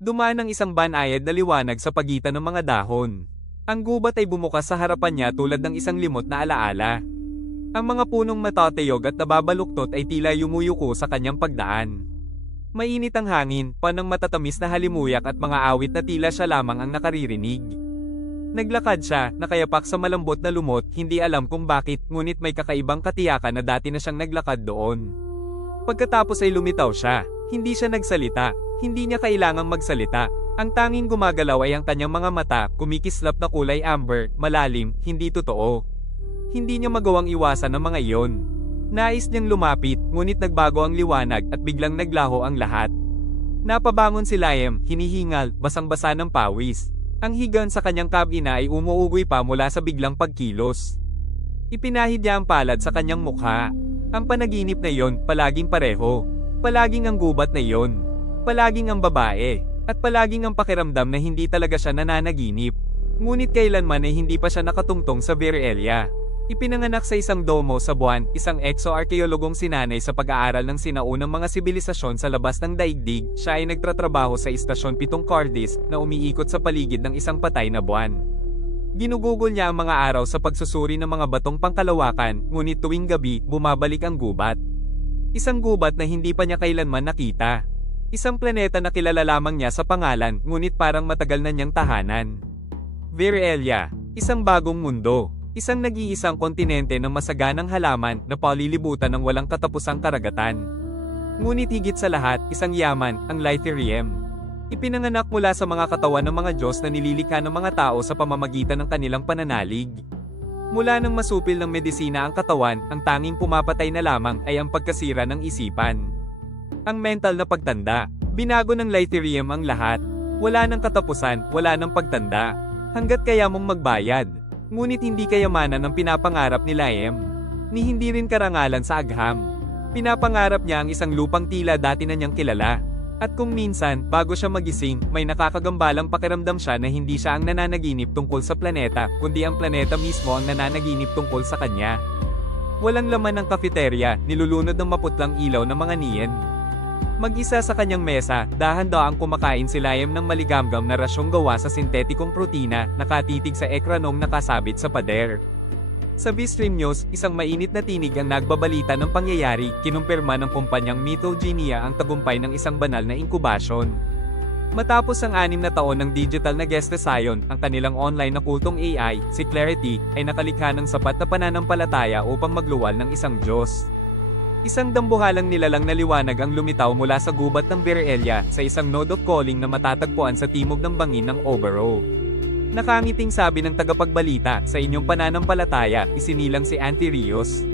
Dumaan ang isang banayad na liwanag sa pagitan ng mga dahon. Ang gubat ay bumukas sa harapan niya tulad ng isang limot na alaala. Ang mga punong matatayog at nababaluktot ay tila yumuyuko sa kanyang pagdaan. Mainit ang hangin, panang matatamis na halimuyak at mga awit na tila siya lamang ang nakaririnig. Naglakad siya, nakayapak sa malambot na lumot, hindi alam kung bakit, ngunit may kakaibang katiyakan na dati na siyang naglakad doon. Pagkatapos ay lumitaw siya, hindi siya nagsalita, hindi niya kailangang magsalita. Ang tanging gumagalaw ay ang kanyang mga mata, kumikislap na kulay amber, malalim, hindi totoo. Hindi niya magawang iwasan ang mga iyon. Nais niyang lumapit, ngunit nagbago ang liwanag at biglang naglaho ang lahat. Napabangon si Liam, hinihingal, basang-basa ng pawis. Ang higan sa kanyang kabina ay umuugoy pa mula sa biglang pagkilos. Ipinahid niya ang palad sa kanyang mukha. Ang panaginip na iyon, palaging pareho. Palaging ang gubat na iyon. Palaging ang babae. At palaging ang pakiramdam na hindi talaga siya nananaginip. Ngunit kailanman ay hindi pa siya nakatungtong sa Virelia. Ipinanganak sa isang domo sa buwan, isang exo-arkeologong sinanay sa pag-aaral ng sinaunang mga sibilisasyon sa labas ng daigdig, siya ay nagtatrabaho sa istasyon 7 Cordis na umiikot sa paligid ng isang patay na buwan. Ginugugol niya ang mga araw sa pagsusuri ng mga batong pangkalawakan, ngunit tuwing gabi, bumabalik ang gubat. Isang gubat na hindi pa niya kailanman nakita. Isang planeta na kilala lamang niya sa pangalan, ngunit parang matagal na niyang tahanan. Virelia, isang bagong mundo. Isang nag-iisang kontinente ng masaganang halaman na palilibutan ng walang katapusang karagatan. Ngunit higit sa lahat, isang yaman, ang Lythirium. Ipinanganak mula sa mga katawan ng mga Diyos na nililikha ng mga tao sa pamamagitan ng kanilang pananalig. Mula ng masupil ng medisina ang katawan, ang tanging pumapatay na lamang ay ang pagkasira ng isipan. Ang mental na pagtanda, binago ng Lythirium ang lahat. Wala ng katapusan, wala ng pagtanda. Hanggat kaya mong magbayad. Ngunit hindi kayamanan ang pinapangarap ni Liam. Ni hindi rin karangalan sa agham. Pinapangarap niya ang isang lupang tila dati na niyang kilala. At kung minsan, bago siya magising, may nakakagambalang pakiramdam siya na hindi siya ang nananaginip tungkol sa planeta, kundi ang planeta mismo ang nananaginip tungkol sa kanya. Walang laman ng kafeterya, nilulunod ng maputlang ilaw ng mga neon. Mag-isa sa kanyang mesa, dahan-daang kumakain si Liam ng maligamgam na rasyong gawa sa sintetikong protina, nakatitig sa ekranong nakasabit sa pader. Sa Bistream News, isang mainit na tinig ang nagbabalita ng pangyayari, kinumpirma ng kumpanyang Mythogenia ang tagumpay ng isang banal na inkubasyon. Matapos ang 6 na taon ng digital na gestasayon, ang kanilang online na kultong AI, si Clarity, ay nakalikha ng sapat na pananampalataya upang magluwal ng isang Diyos. Isang dambuhalang nilalang na liwanag ang lumitaw mula sa gubat ng Virelia sa isang node of calling na matatagpuan sa timog ng bangin ng Obero. Nakangiting sabi ng tagapagbalita, sa inyong pananampalataya, isinilang si Auntie Rios.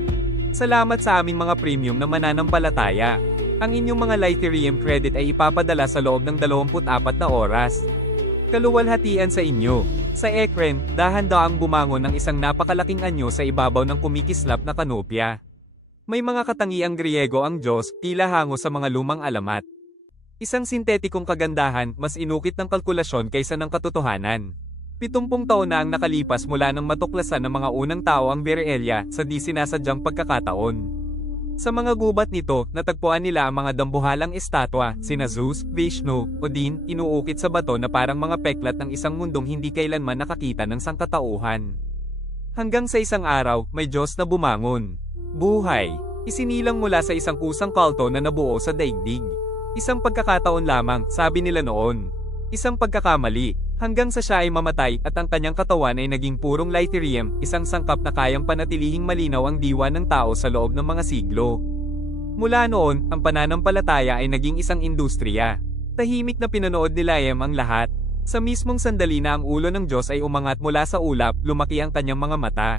Salamat sa aming mga premium na mananampalataya. Ang inyong mga Lythirium credit ay ipapadala sa loob ng 24 na oras. Kaluwalhatian sa inyo. Sa ekran, dahan-daang bumangon ng isang napakalaking anyo sa ibabaw ng kumikislap na kanopya. May mga katangiang Griego ang Diyos, tila hango sa mga lumang alamat. Isang sintetikong kagandahan, mas inukit ng kalkulasyon kaysa ng katotohanan. 70 taon na ang nakalipas mula nang matuklasan ng mga unang tao ang Virelia sa di sinasadyang pagkakataon. Sa mga gubat nito, natagpuan nila ang mga dambuhalang estatwa, sina Zeus, Vishnu, Odin, inuukit sa bato na parang mga peklat ng isang mundong hindi kailanman nakakita ng sangkatauhan. Hanggang sa isang araw, may Diyos na bumangon. Buhay. Isinilang mula sa isang kusang kulto na nabuo sa daigdig. Isang pagkakataon lamang, sabi nila noon. Isang pagkakamali, hanggang sa siya ay mamatay at ang kanyang katawan ay naging purong Lythirium, isang sangkap na kayang panatilihing malinaw ang diwa ng tao sa loob ng mga siglo. Mula noon, ang pananampalataya ay naging isang industriya. Tahimik na pinanood ni Liam ang lahat. Sa mismong sandali na ang ulo ng Diyos ay umangat mula sa ulap, lumaki ang kanyang mga mata.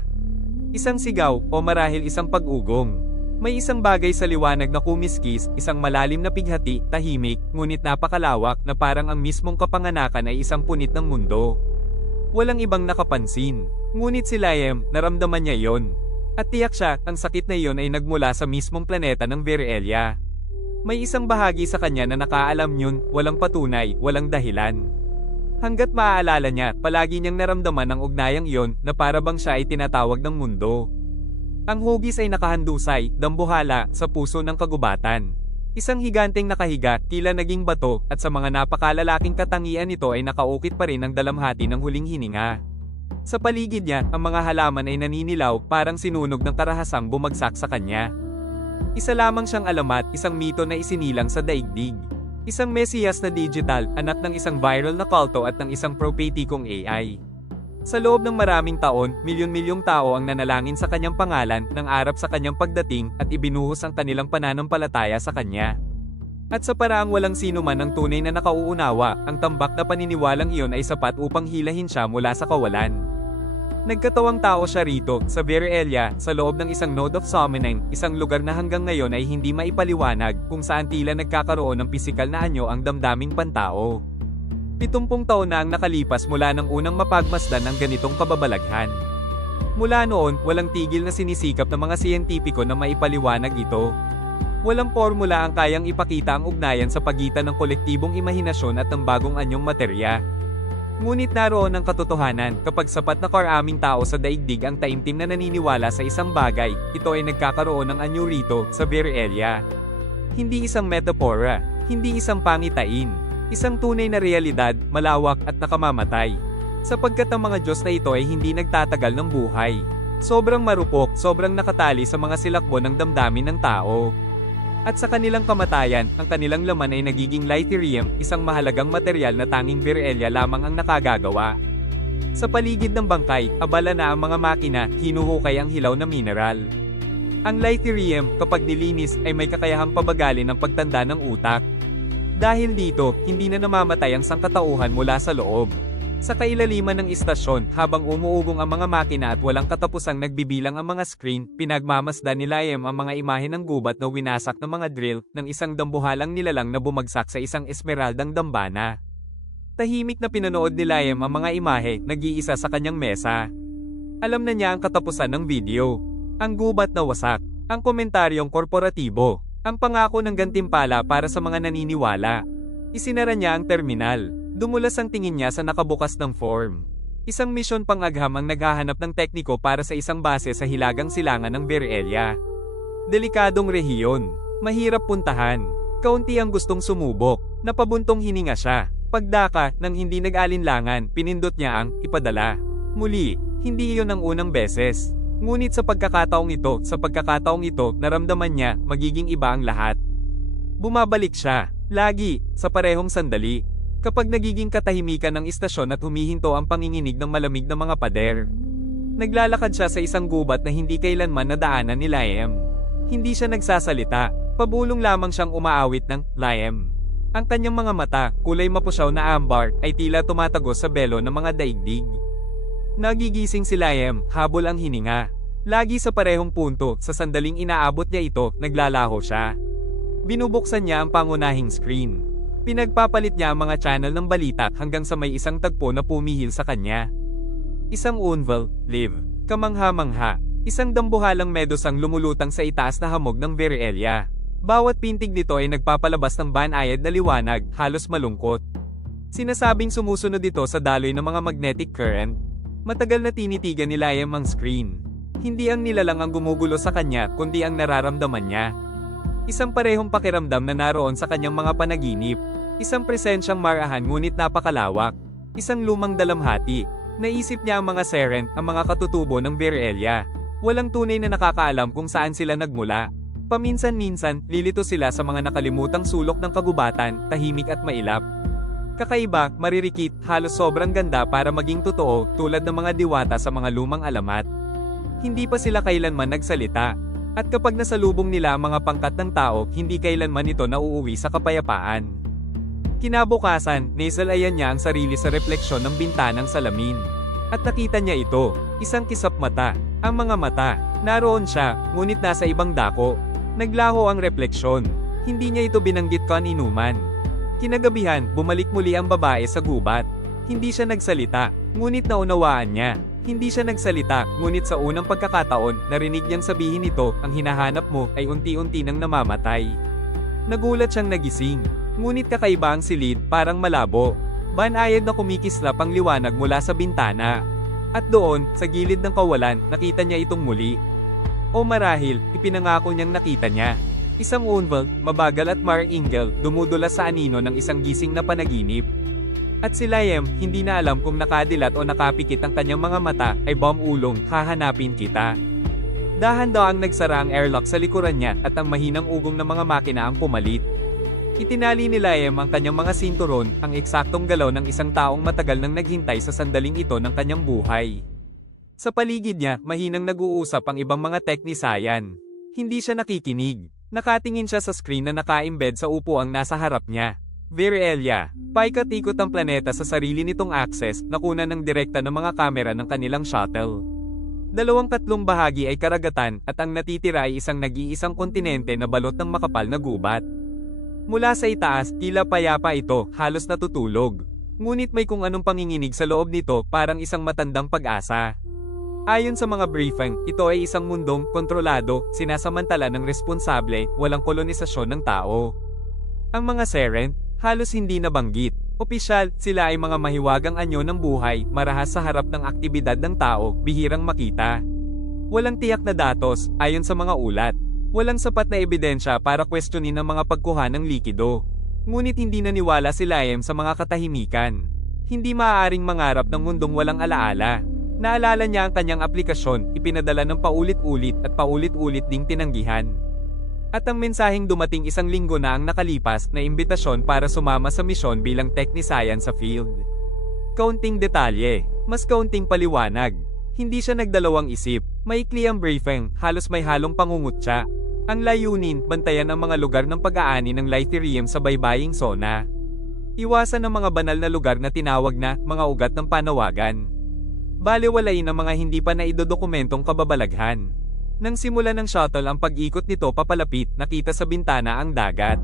Isang sigaw, o marahil isang pag-ugong. May isang bagay sa liwanag na kumiskis, isang malalim na pighati, tahimik, ngunit napakalawak na parang ang mismong kapanganakan ay isang punit ng mundo. Walang ibang nakapansin. Ngunit si Liam, naramdaman niya iyon. At tiyak siya, ang sakit na iyon ay nagmula sa mismong planeta ng Virelia. May isang bahagi sa kanya na nakaalam yun, walang patunay, walang dahilan. Hanggat maaalala niya, palagi niyang naramdaman ang ugnayang iyon na para bang siya ay tinatawag ng mundo. Ang hugis ay nakahandusay, dambuhala, sa puso ng kagubatan. Isang higanteng nakahiga, tila naging bato, at sa mga napakalalaking katangian nito ay nakaukit pa rin ang dalamhati ng huling hininga. Sa paligid niya, ang mga halaman ay naninilaw, parang sinunog ng karahasang bumagsak sa kanya. Isa lamang siyang alamat, isang mito na isinilang sa daigdig. Isang mesiyas na digital, anak ng isang viral na kulto at ng isang propetikong AI. Sa loob ng maraming taon, milyon-milyong tao ang nanalangin sa kanyang pangalan, nangarap sa kanyang pagdating, at ibinuhos ang kanilang pananampalataya sa kanya. At sa paraang walang sino man ang tunay na nakauunawa, ang tambak na paniniwalang iyon ay sapat upang hilahin siya mula sa kawalan. Nagkatawang tao siya rito, sa Virelia, sa loob ng isang node of summoning, isang lugar na hanggang ngayon ay hindi maipaliwanag, kung saan tila nagkakaroon ng pisikal na anyo ang damdaming pantao. 70 taon na ang nakalipas mula nang unang mapagmasdan ng ganitong kababalaghan. Mula noon, walang tigil na sinisikap ng mga siyentipiko na maipaliwanag ito. Walang formula ang kayang ipakita ang ugnayan sa pagitan ng kolektibong imahinasyon at ng bagong anyong materya. Ngunit naroon ang katotohanan, kapag sapat na karaming tao sa daigdig ang taimtim na naniniwala sa isang bagay, ito ay nagkakaroon ng anyo rito, sa Virelia. Hindi isang metapora, hindi isang pangitain. Isang tunay na realidad, malawak at nakamamatay. Sapagkat ang mga Diyos na ito ay hindi nagtatagal ng buhay. Sobrang marupok, sobrang nakatali sa mga silakbo ng damdamin ng tao. At sa kanilang kamatayan, ang kanilang laman ay nagiging Lytherium, isang mahalagang material na tanging Virelia lamang ang nakagagawa. Sa paligid ng bangkay, abala na ang mga makina, hinuhukay ang hilaw na mineral. Ang Lytherium, kapag nilinis, ay may kakayahang pabagalin ang pagtanda ng utak. Dahil dito, hindi na namamatay ang sangkatauhan mula sa loob. Sa kailaliman ng istasyon, habang umuugong ang mga makina at walang katapusang nagbibilang ang mga screen, pinagmamasdan ni Liam ang mga imahe ng gubat na winasak ng mga drill ng isang dambuhalang nilalang na bumagsak sa isang esmeraldang dambana. Tahimik na pinanood ni Liam ang mga imahe, nag-iisa sa kanyang mesa. Alam na niya ang katapusan ng video. Ang gubat na wasak, ang komentaryong korporatibo. Ang pangako ng gantimpala para sa mga naniniwala. Isinara niya ang terminal. Dumulas ang tingin niya sa nakabukas ng form. Isang misyon pang-agham ang naghahanap ng tekniko para sa isang base sa hilagang silangan ng Virelia. Delikadong rehiyon. Mahirap puntahan. Kaunti ang gustong sumubok. Napabuntong hininga siya. Pagdaka, nang hindi nag-alinlangan, pinindot niya ang ipadala. Muli, hindi iyon ang unang beses. Ngunit sa pagkakataong ito, naramdaman niya, magiging iba ang lahat. Bumabalik siya, lagi, sa parehong sandali. Kapag nagiging katahimikan ng istasyon at humihinto ang panginginig ng malamig na mga pader. Naglalakad siya sa isang gubat na hindi kailanman nadaanan ni Liam. Hindi siya nagsasalita, pabulong lamang siyang umaawit ng Liam. Ang kanyang mga mata, kulay mapusyaw na ambar, ay tila tumatagos sa belo ng mga daigdig. Nagigising si Liam, habol ang hininga. Lagi sa parehong punto, sa sandaling inaabot niya ito, naglalaho siya. Binubuksan niya ang pangunahing screen. Pinagpapalit niya ang mga channel ng balita hanggang sa may isang tagpo na pumihil sa kanya. Isang unvel, live, kamangha-mangha. Isang dambuhalang medos ang lumulutang sa itaas na hamog ng Virelia. Bawat pintig nito ay nagpapalabas ng banayad na liwanag, halos malungkot. Sinasabing sumusunod ito sa daloy ng mga magnetic current. Matagal na tinitigan ni Liam ang screen. Hindi ang nilalang ang gumugulo sa kanya, kundi ang nararamdaman niya. Isang parehong pakiramdam na naroon sa kanyang mga panaginip. Isang presensyang marahan ngunit napakalawak. Isang lumang dalamhati. Naisip niya ang mga Seren, ang mga katutubo ng Virelia. Walang tunay na nakakaalam kung saan sila nagmula. Paminsan-minsan, lilito sila sa mga nakalimutang sulok ng kagubatan, tahimik at mailap. Kakaiba, maririkit, halos sobrang ganda para maging totoo, tulad ng mga diwata sa mga lumang alamat. Hindi pa sila kailanman nagsalita. At kapag nasalubong nila ang mga pangkat ng tao, hindi kailanman ito nauuwi sa kapayapaan. Kinabukasan, nasalayan niya ang sarili sa refleksyon ng bintanang salamin. At nakita niya ito, isang kisap mata. Ang mga mata, naroon siya, ngunit nasa ibang dako. Naglaho ang refleksyon. Hindi niya ito binanggit kaninuman. Kinagabihan, bumalik muli ang babae sa gubat. Hindi siya nagsalita, ngunit naunawaan niya. Hindi siya nagsalita, ngunit sa unang pagkakataon, narinig niyang sabihin ito, ang hinahanap mo ay unti-unti nang namamatay. Nagulat siyang nagising, ngunit kakaiba ang silid, parang malabo. Banayad na kumikislap ang liwanag mula sa bintana. At doon, sa gilid ng kawalan, nakita niya itong muli. O marahil, ipinangako niyang nakita niya. Isang Unvald, mabagal at maringel, dumudula sa anino ng isang gising na panaginip. At si Liam, hindi na alam kung nakadilat o nakapikit ang kanyang mga mata, ay bomb ulong, hahanapin kita. Dahan-daang nagsara ang airlock sa likuran niya at ang mahinang ugong ng mga makina ang pumalit. Itinali ni Liam ang kanyang mga sinturon, ang eksaktong galaw ng isang taong matagal nang naghintay sa sandaling ito ng kanyang buhay. Sa paligid niya, mahinang nag-uusap ang ibang mga teknisayan. Hindi siya nakikinig. Nakatingin siya sa screen na naka-embed sa upuang nasa harap niya. Virelia, paikot-ikot ang planeta sa sarili nitong access, nakuna ng direkta ng mga kamera ng kanilang shuttle. 2 bahagi ay karagatan, at ang natitira ay isang nag-iisang kontinente na balot ng makapal na gubat. Mula sa itaas, tila payapa ito, halos natutulog. Ngunit may kung anong panginginig sa loob nito, parang isang matandang pag-asa. Ayon sa mga briefing, ito ay isang mundong kontrolado, sinasamantala ng responsable, walang kolonisasyon ng tao. Ang mga Seren, halos hindi nabanggit. Opisyal, sila ay mga mahiwagang anyo ng buhay, marahas sa harap ng aktibidad ng tao, bihirang makita. Walang tiyak na datos, ayon sa mga ulat. Walang sapat na ebidensya para kwestiyonin ang mga pagkuha ng likido. Ngunit hindi naniwala si Liam sa mga katahimikan. Hindi maaaring mangarap ng mundong walang alaala. Naalala niya ang kanyang aplikasyon, ipinadala ng paulit-ulit at paulit-ulit ding tinanggihan. At ang mensaheng dumating 1 linggo na ang nakalipas na imbitasyon para sumama sa misyon bilang teknisayan sa field. Kaunting detalye, mas kaunting paliwanag. Hindi siya nagdalawang isip, maikli ang briefing, halos may halong pangungutya. Ang layunin, bantayan ang mga lugar ng pag-aani ng Lythirium sa baybaying zona. Iwasan ang mga banal na lugar na tinawag na mga ugat ng panawagan. Balewalain ang mga hindi pa naidodokumentong kababalaghan. Nang simula ng shuttle ang pag-ikot nito papalapit, nakita sa bintana ang dagat.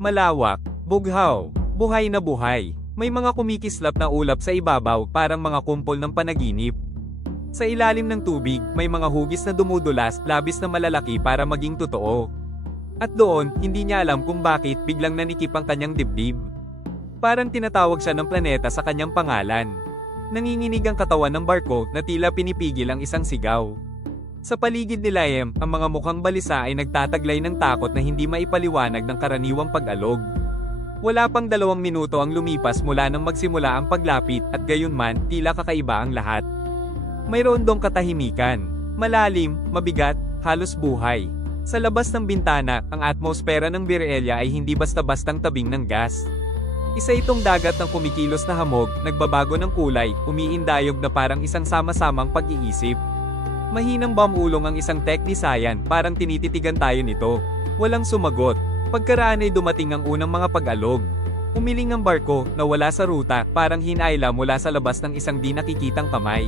Malawak, bughaw, buhay na buhay. May mga kumikislap na ulap sa ibabaw, parang mga kumpol ng panaginip. Sa ilalim ng tubig, may mga hugis na dumudulas, labis na malalaki para maging totoo. At doon, hindi niya alam kung bakit biglang nanikip ang kanyang dibdib. Parang tinatawag siya ng planeta sa kanyang pangalan. Nanginginig ang katawan ng barko na tila pinipigil ang isang sigaw. Sa paligid ni Liam, ang mga mukhang balisa ay nagtataglay ng takot na hindi maipaliwanag ng karaniwang pag-alog. Wala pang 2 minuto ang lumipas mula nang magsimula ang paglapit at gayunman, tila kakaiba ang lahat. Mayroon dong katahimikan, malalim, mabigat, halos buhay. Sa labas ng bintana, ang atmosfera ng Virelia ay hindi basta-bastang tabing ng gas. Isa itong dagat ng kumikilos na hamog, nagbabago ng kulay, umiindayog na parang isang sama-samang pag-iisip. Mahinang bamulong ang isang teknisayan, parang tinititigan tayo nito. Walang sumagot. Pagkaraan ay dumating ang unang mga pag-alog. Umiling ang barko, nawala sa ruta, parang hinayla mula sa labas ng isang di nakikitang kamay.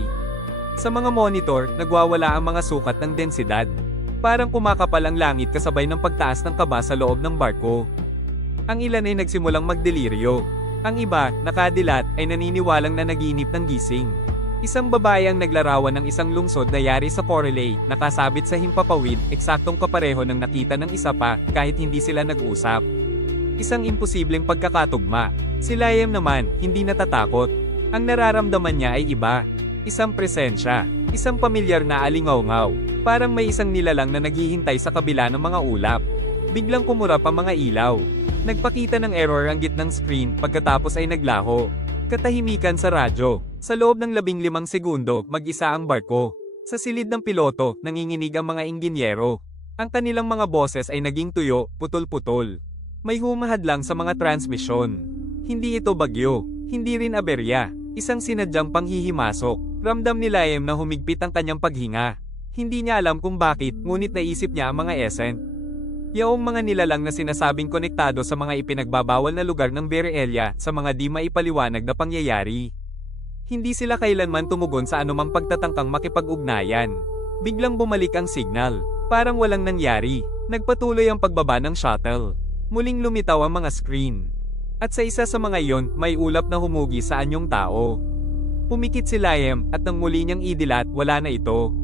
Sa mga monitor, nagwawala ang mga sukat ng densidad. Parang kumakapal ang langit kasabay ng pagtaas ng kaba sa loob ng barko. Ang ilan ay nagsimulang magdeliryo. Ang iba, nakadilat, ay naniniwalang na naginip ng gising. Isang babae ang naglarawan ng isang lungsod na yari sa Corelay, nakasabit sa himpapawid, eksaktong kapareho ng nakita ng isa pa, kahit hindi sila nag-usap. Isang imposibleng pagkakatugma. Si Liam naman, hindi natatakot. Ang nararamdaman niya ay iba. Isang presensya. Isang pamilyar na alingaw-ngaw. Parang may isang nilalang na naghihintay sa kabila ng mga ulap. Biglang kumurap ang mga ilaw. Nagpakita ng error ang gitnang screen, pagkatapos ay naglaho. Katahimikan sa radyo. Sa loob ng 15 segundo, mag-isa ang barko. Sa silid ng piloto, nanginginig ang mga inginyero. Ang kanilang mga boses ay naging tuyo, putol-putol. May humahad lang sa mga transmisyon. Hindi ito bagyo. Hindi rin aberya. Isang sinadyang panghihimasok. Ramdam ni Liam na humigpit ang kanyang paghinga. Hindi niya alam kung bakit, ngunit naisip niya ang mga essence. Yaong mga nilalang na sinasabing konektado sa mga ipinagbabawal na lugar ng Virelia sa mga di maipaliwanag na pangyayari. Hindi sila kailanman tumugon sa anumang pagtatangkang makipag-ugnayan. Biglang bumalik ang signal. Parang walang nangyari. Nagpatuloy ang pagbaba ng shuttle. Muling lumitaw ang mga screen. At sa isa sa mga iyon, may ulap na humugi sa anyong tao. Pumikit si Liam at nang muli niyang idilat, wala na ito.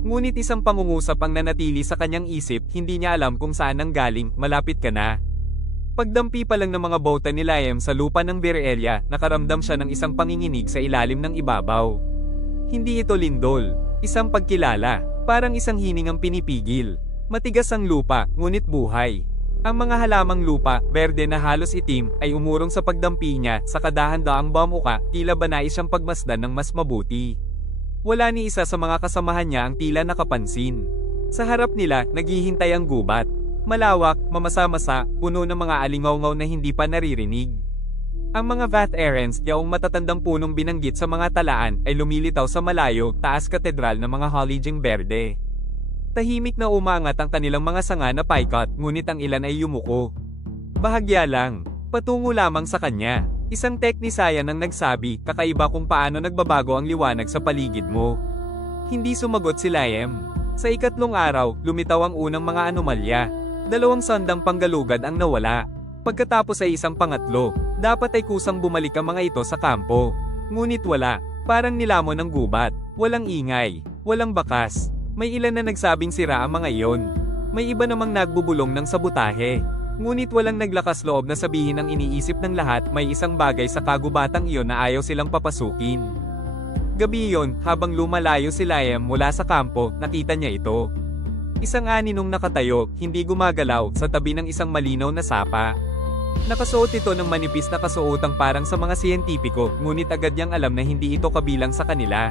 Ngunit isang pangungusap ang nanatili sa kanyang isip, hindi niya alam kung saan nanggaling, malapit ka na. Pagdampi pa lang ng mga bota ni Liam sa lupa ng Virelia, nakaramdam siya ng isang panginginig sa ilalim ng ibabaw. Hindi ito lindol, isang pagkilala, parang isang hiningang pinipigil. Matigas ang lupa, ngunit buhay. Ang mga halamang lupa, berde na halos itim, ay umurong sa pagdampi niya sa kadahan-daang bamuka, tila ba nais siyang pagmasdan ng mas mabuti. Wala ni isa sa mga kasamahan niya ang tila nakapansin. Sa harap nila, naghihintay ang gubat. Malawak, mamasa-masa, puno ng mga alingaw-ngaw na hindi pa naririnig. Ang mga Vath Erens, yaong matatandang punong binanggit sa mga talaan, ay lumilitaw sa malayo, taas katedral ng mga Halijing Berde. Tahimik na umangat ang kanilang mga sanga na paikot, ngunit ang ilan ay yumuko. Bahagya lang, patungo lamang sa kanya. Isang teknisayan ang nagsabi, kakaiba kung paano nagbabago ang liwanag sa paligid mo. Hindi sumagot si Liam. Sa ikatlong araw, lumitaw ang unang mga anomalya. 2 sandang panggalugad ang nawala. Pagkatapos ay isang pangatlo, dapat ay kusang bumalik ang mga ito sa kampo. Ngunit wala, parang nilamon ng gubat. Walang ingay, walang bakas. May ilan na nagsabing sira ang mga iyon. May iba namang nagbubulong ng sabutahe. Ngunit walang naglakas loob na sabihin ang iniisip ng lahat, may isang bagay sa kagubatang iyon na ayaw silang papasukin. Gabi iyon, habang lumalayo si Liam mula sa kampo, nakita niya ito. Isang aninong nakatayo, hindi gumagalaw, sa tabi ng isang malinaw na sapa. Nakasuot ito ng manipis na kasuotang parang sa mga siyentipiko, ngunit agad niyang alam na hindi ito kabilang sa kanila.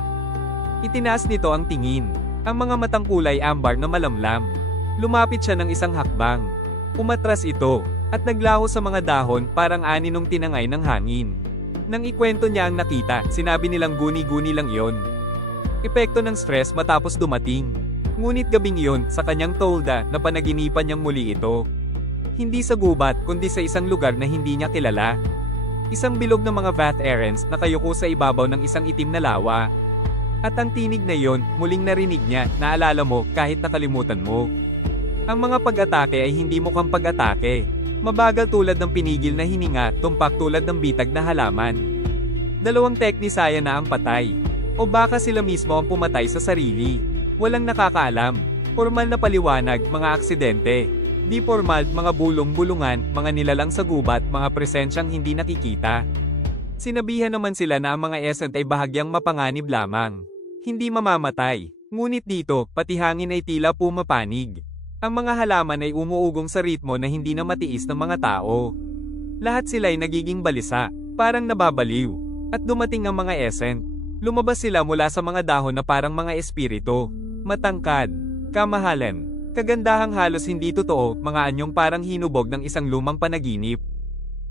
Itinaas nito ang tingin. Ang mga matang kulay ambar na malamlam. Lumapit siya ng isang hakbang. Umatras ito, at naglaho sa mga dahon parang aninong tinangay ng hangin. Nang ikwento niya ang nakita, sinabi nilang guni-guni lang iyon. Epekto ng stress matapos dumating. Ngunit gabing iyon, sa kanyang tolda, na panaginipan niyang muli ito. Hindi sa gubat, kundi sa isang lugar na hindi niya kilala. Isang bilog ng mga Vath Erens na kayuko sa ibabaw ng isang itim na lawa. At ang tinig na iyon, muling narinig niya, naalala mo, kahit nakalimutan mo. Ang mga pag-atake ay hindi mukhang pag-atake. Mabagal tulad ng pinigil na hininga, tumpak tulad ng bitag na halaman. 2 teknisaya na ang patay. O baka sila mismo ang pumatay sa sarili. Walang nakakaalam. Formal na paliwanag, mga aksidente. Di formal, mga bulong-bulungan, mga nilalang sa gubat, mga presensyang hindi nakikita. Sinabihan naman sila na ang mga Essent ay bahagyang mapanganib lamang. Hindi mamamatay. Ngunit dito, pati hangin ay tila pumapanig. Ang mga halaman ay umuugong sa ritmo na hindi na matiis ng mga tao. Lahat sila ay nagiging balisa, parang nababaliw. At dumating ang mga Essent. Lumabas sila mula sa mga dahon na parang mga espiritu. Matangkad, kamahalan, kagandahang halos hindi totoo, mga anyong parang hinubog ng isang lumang panaginip.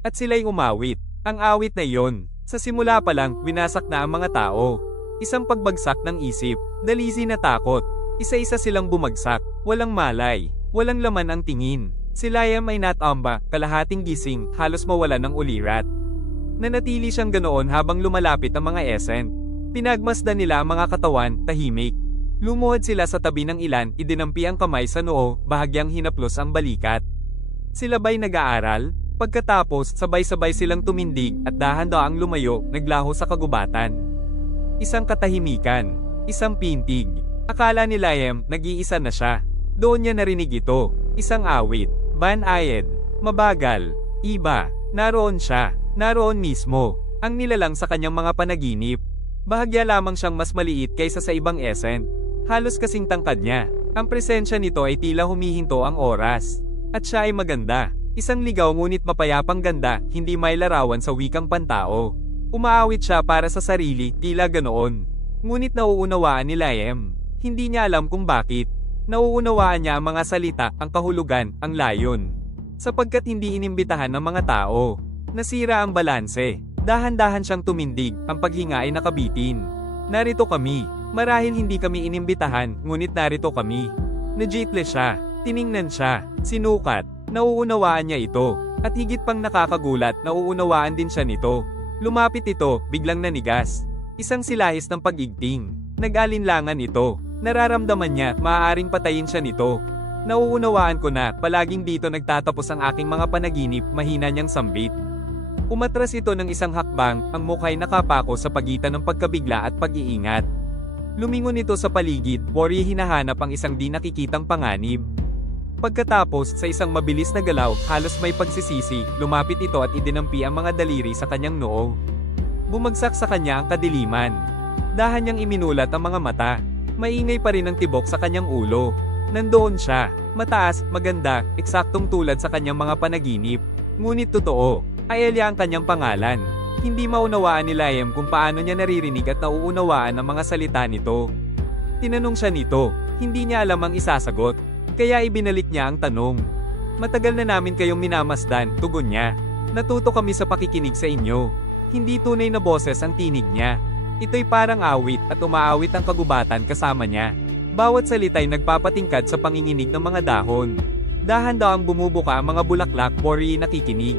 At sila'y umawit. Ang awit na iyon, sa simula pa lang, winasak na ang mga tao. Isang pagbagsak ng isip, dalisi na takot. Isa-isa silang bumagsak, walang malay, walang laman ang tingin. Si Liam ay natamba, kalahating gising, halos mawala ng ulirat. Nanatili siyang ganoon habang lumalapit ang mga Essent. Pinagmasdan nila ang mga katawan, tahimik. Lumuhod sila sa tabi ng ilan, idinampi ang kamay sa noo, bahagyang hinaplos ang balikat. Sila ba'y nag-aaral? Pagkatapos, sabay-sabay silang tumindig at dahan-daang lumayo, naglaho sa kagubatan. Isang katahimikan, isang pintig. Akala ni Liam, nag-iisa na siya. Doon niya narinig ito, isang awit, banayad, mabagal, iba, naroon siya, naroon mismo, ang nilalang sa kanyang mga panaginip. Bahagya lamang siyang mas maliit kaysa sa ibang Essent. Halos kasing tangkad niya. Ang presensya nito ay tila humihinto ang oras. At siya ay maganda. Isang ligaw ngunit mapayapang ganda, hindi may larawan sa wikang pantao. Umaawit siya para sa sarili, tila ganoon. Ngunit nauunawaan ni Liam. Hindi niya alam kung bakit. Nauunawaan niya ang mga salita, ang kahulugan, ang layon. Sapagkat hindi inimbitahan ng mga tao. Nasira ang balanse. Dahan-dahan siyang tumindig, ang paghinga ay nakabitin. Narito kami. Marahil hindi kami inimbitahan, ngunit narito kami. Najitle siya. Tiningnan siya. Sinukat. Nauunawaan niya ito. At higit pang nakakagulat, nauunawaan din siya nito. Lumapit ito, biglang nanigas. Isang silahis ng pag-igting. Nag-alinlangan ito. Nararamdaman niya, maaaring patayin siya nito. Nauunawaan ko na, palaging dito nagtatapos ang aking mga panaginip, mahina niyang sambit. Umatras ito ng isang hakbang, ang mukha'y nakapako sa pagitan ng pagkabigla at pag-iingat. Lumingon ito sa paligid, worry hinahanap ang isang di nakikitang panganib. Pagkatapos, sa isang mabilis na galaw, halos may pagsisisi, lumapit ito at idinampi ang mga daliri sa kanyang noo. Bumagsak sa kanya ang kadiliman. Dahan niyang iminulat ang mga mata. Maingay pa rin ang tibok sa kanyang ulo. Nandoon siya, mataas, maganda, eksaktong tulad sa kanyang mga panaginip. Ngunit totoo, Aelia ang kanyang pangalan. Hindi maunawaan ni Liam kung paano niya naririnig at nauunawaan ang mga salita nito. Tinanong siya nito, hindi niya alam ang isasagot. Kaya ibinalik niya ang tanong. Matagal na namin kayong minamasdan, tugon niya. Natuto kami sa pakikinig sa inyo. Hindi tunay na boses ang tinig niya. Ito'y parang awit at umaawit ang kagubatan kasama niya. Bawat salita'y nagpapatingkad sa panginginig ng mga dahon. Dahan-dahang bumubuka ang mga bulaklak, Bori nakikinig.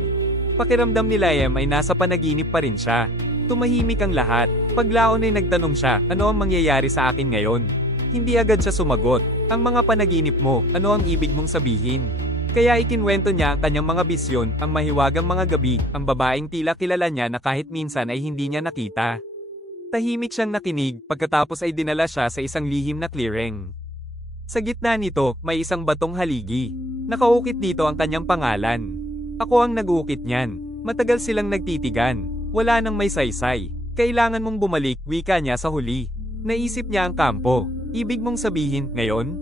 Pakiramdam ni Liam ay nasa panaginip pa rin siya. Tumahimik ang lahat. Paglaon ay nagtanong siya, ano ang mangyayari sa akin ngayon? Hindi agad siya sumagot. Ang mga panaginip mo, ano ang ibig mong sabihin? Kaya ikinwento niya ang kanyang mga bisyon, ang mahiwagang mga gabi, ang babaeng tila kilala niya na kahit minsan ay hindi niya nakita. Tahimik siyang nakinig, pagkatapos ay dinala siya sa isang lihim na clearing. Sa gitna nito, may isang batong haligi. Nakaukit dito ang kanyang pangalan. Ako ang nag-uukit niyan. Matagal silang nagtitigan. Wala nang may saysay. Kailangan mong bumalik, wika niya sa huli. Naisip niya ang kampo. Ibig mong sabihin, ngayon?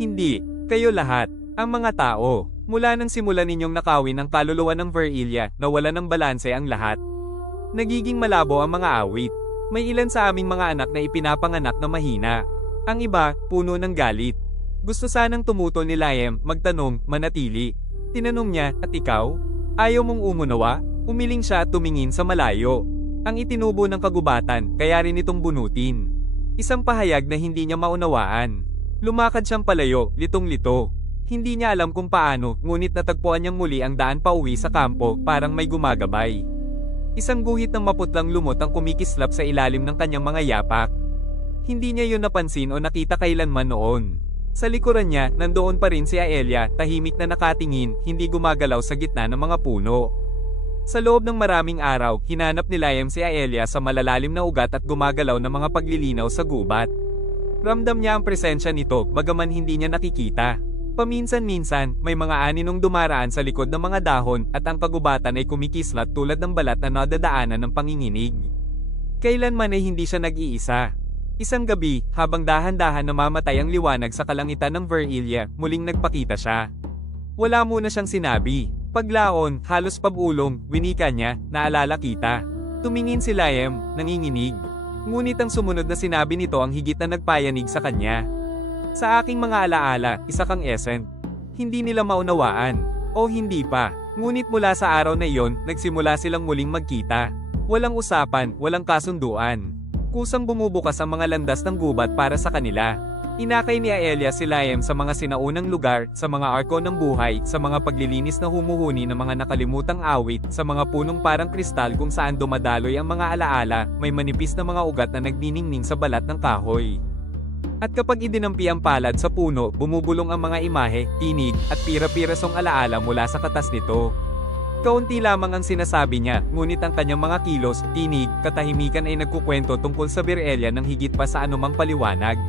Hindi. Kayo lahat. Ang mga tao. Mula nang simulan ninyong nakawin ang kaluluwa ng Verelia, nawala ng balanse ang lahat. Nagiging malabo ang mga awit. May ilan sa aming mga anak na ipinapanganak na mahina. Ang iba, puno ng galit. Gusto sanang tumutol ni Liam, magtanong, manatili. Tinanong niya, at ikaw? Ayaw mong umunawa? Umiling siya at tumingin sa malayo. Ang itinubo ng kagubatan, kaya rin itong bunutin. Isang pahayag na hindi niya maunawaan. Lumakad siyang palayo, litong-lito. Hindi niya alam kung paano, ngunit natagpuan niyang muli ang daan pauwi sa kampo, parang may gumagabay. Isang guhit ng maputlang lumot ang kumikislap sa ilalim ng kanyang mga yapak. Hindi niya yun napansin o nakita kailanman noon. Sa likuran niya, nandoon pa rin si Aelia, tahimik na nakatingin, hindi gumagalaw sa gitna ng mga puno. Sa loob ng maraming araw, hinanap ni Liam si Aelia sa malalalim na ugat at gumagalaw ng mga paglilinaw sa gubat. Ramdam niya ang presensya nito, bagaman hindi niya nakikita. Paminsan-minsan, may mga aninong dumaraan sa likod ng mga dahon at ang kagubatan ay kumikislat tulad ng balat na nadadaanan ng panginginig. Kailanman ay hindi siya nag-iisa. Isang gabi, habang dahan-dahan namamatay ang liwanag sa kalangitan ng Verelia, muling nagpakita siya. Wala muna siyang sinabi. Paglaon, halos pabulong, winika niya, naalala kita. Tumingin si Liam, nanginginig. Ngunit ang sumunod na sinabi nito ang higit na nagpayanig sa kanya. Sa aking mga alaala, isa kang essence. Hindi nila maunawaan. O hindi pa. Ngunit mula sa araw na iyon, nagsimula silang muling magkita. Walang usapan, walang kasunduan. Kusang bumubukas ang mga landas ng gubat para sa kanila. Inakay ni Aelia si Liam sa mga sinaunang lugar, sa mga arko ng buhay, sa mga paglilinis na humuhuni ng mga nakalimutang awit, sa mga punong parang kristal kung saan dumadaloy ang mga alaala, may manipis na mga ugat na nagniningning sa balat ng kahoy. At kapag idinampi ang palad sa puno, bumubulong ang mga imahe, tinig, at pira-pirasong alaala mula sa katas nito. Kaunti lamang ang sinasabi niya, ngunit ang kanyang mga kilos, tinig, katahimikan ay nagkukwento tungkol sa Verelia ng higit pa sa anumang paliwanag.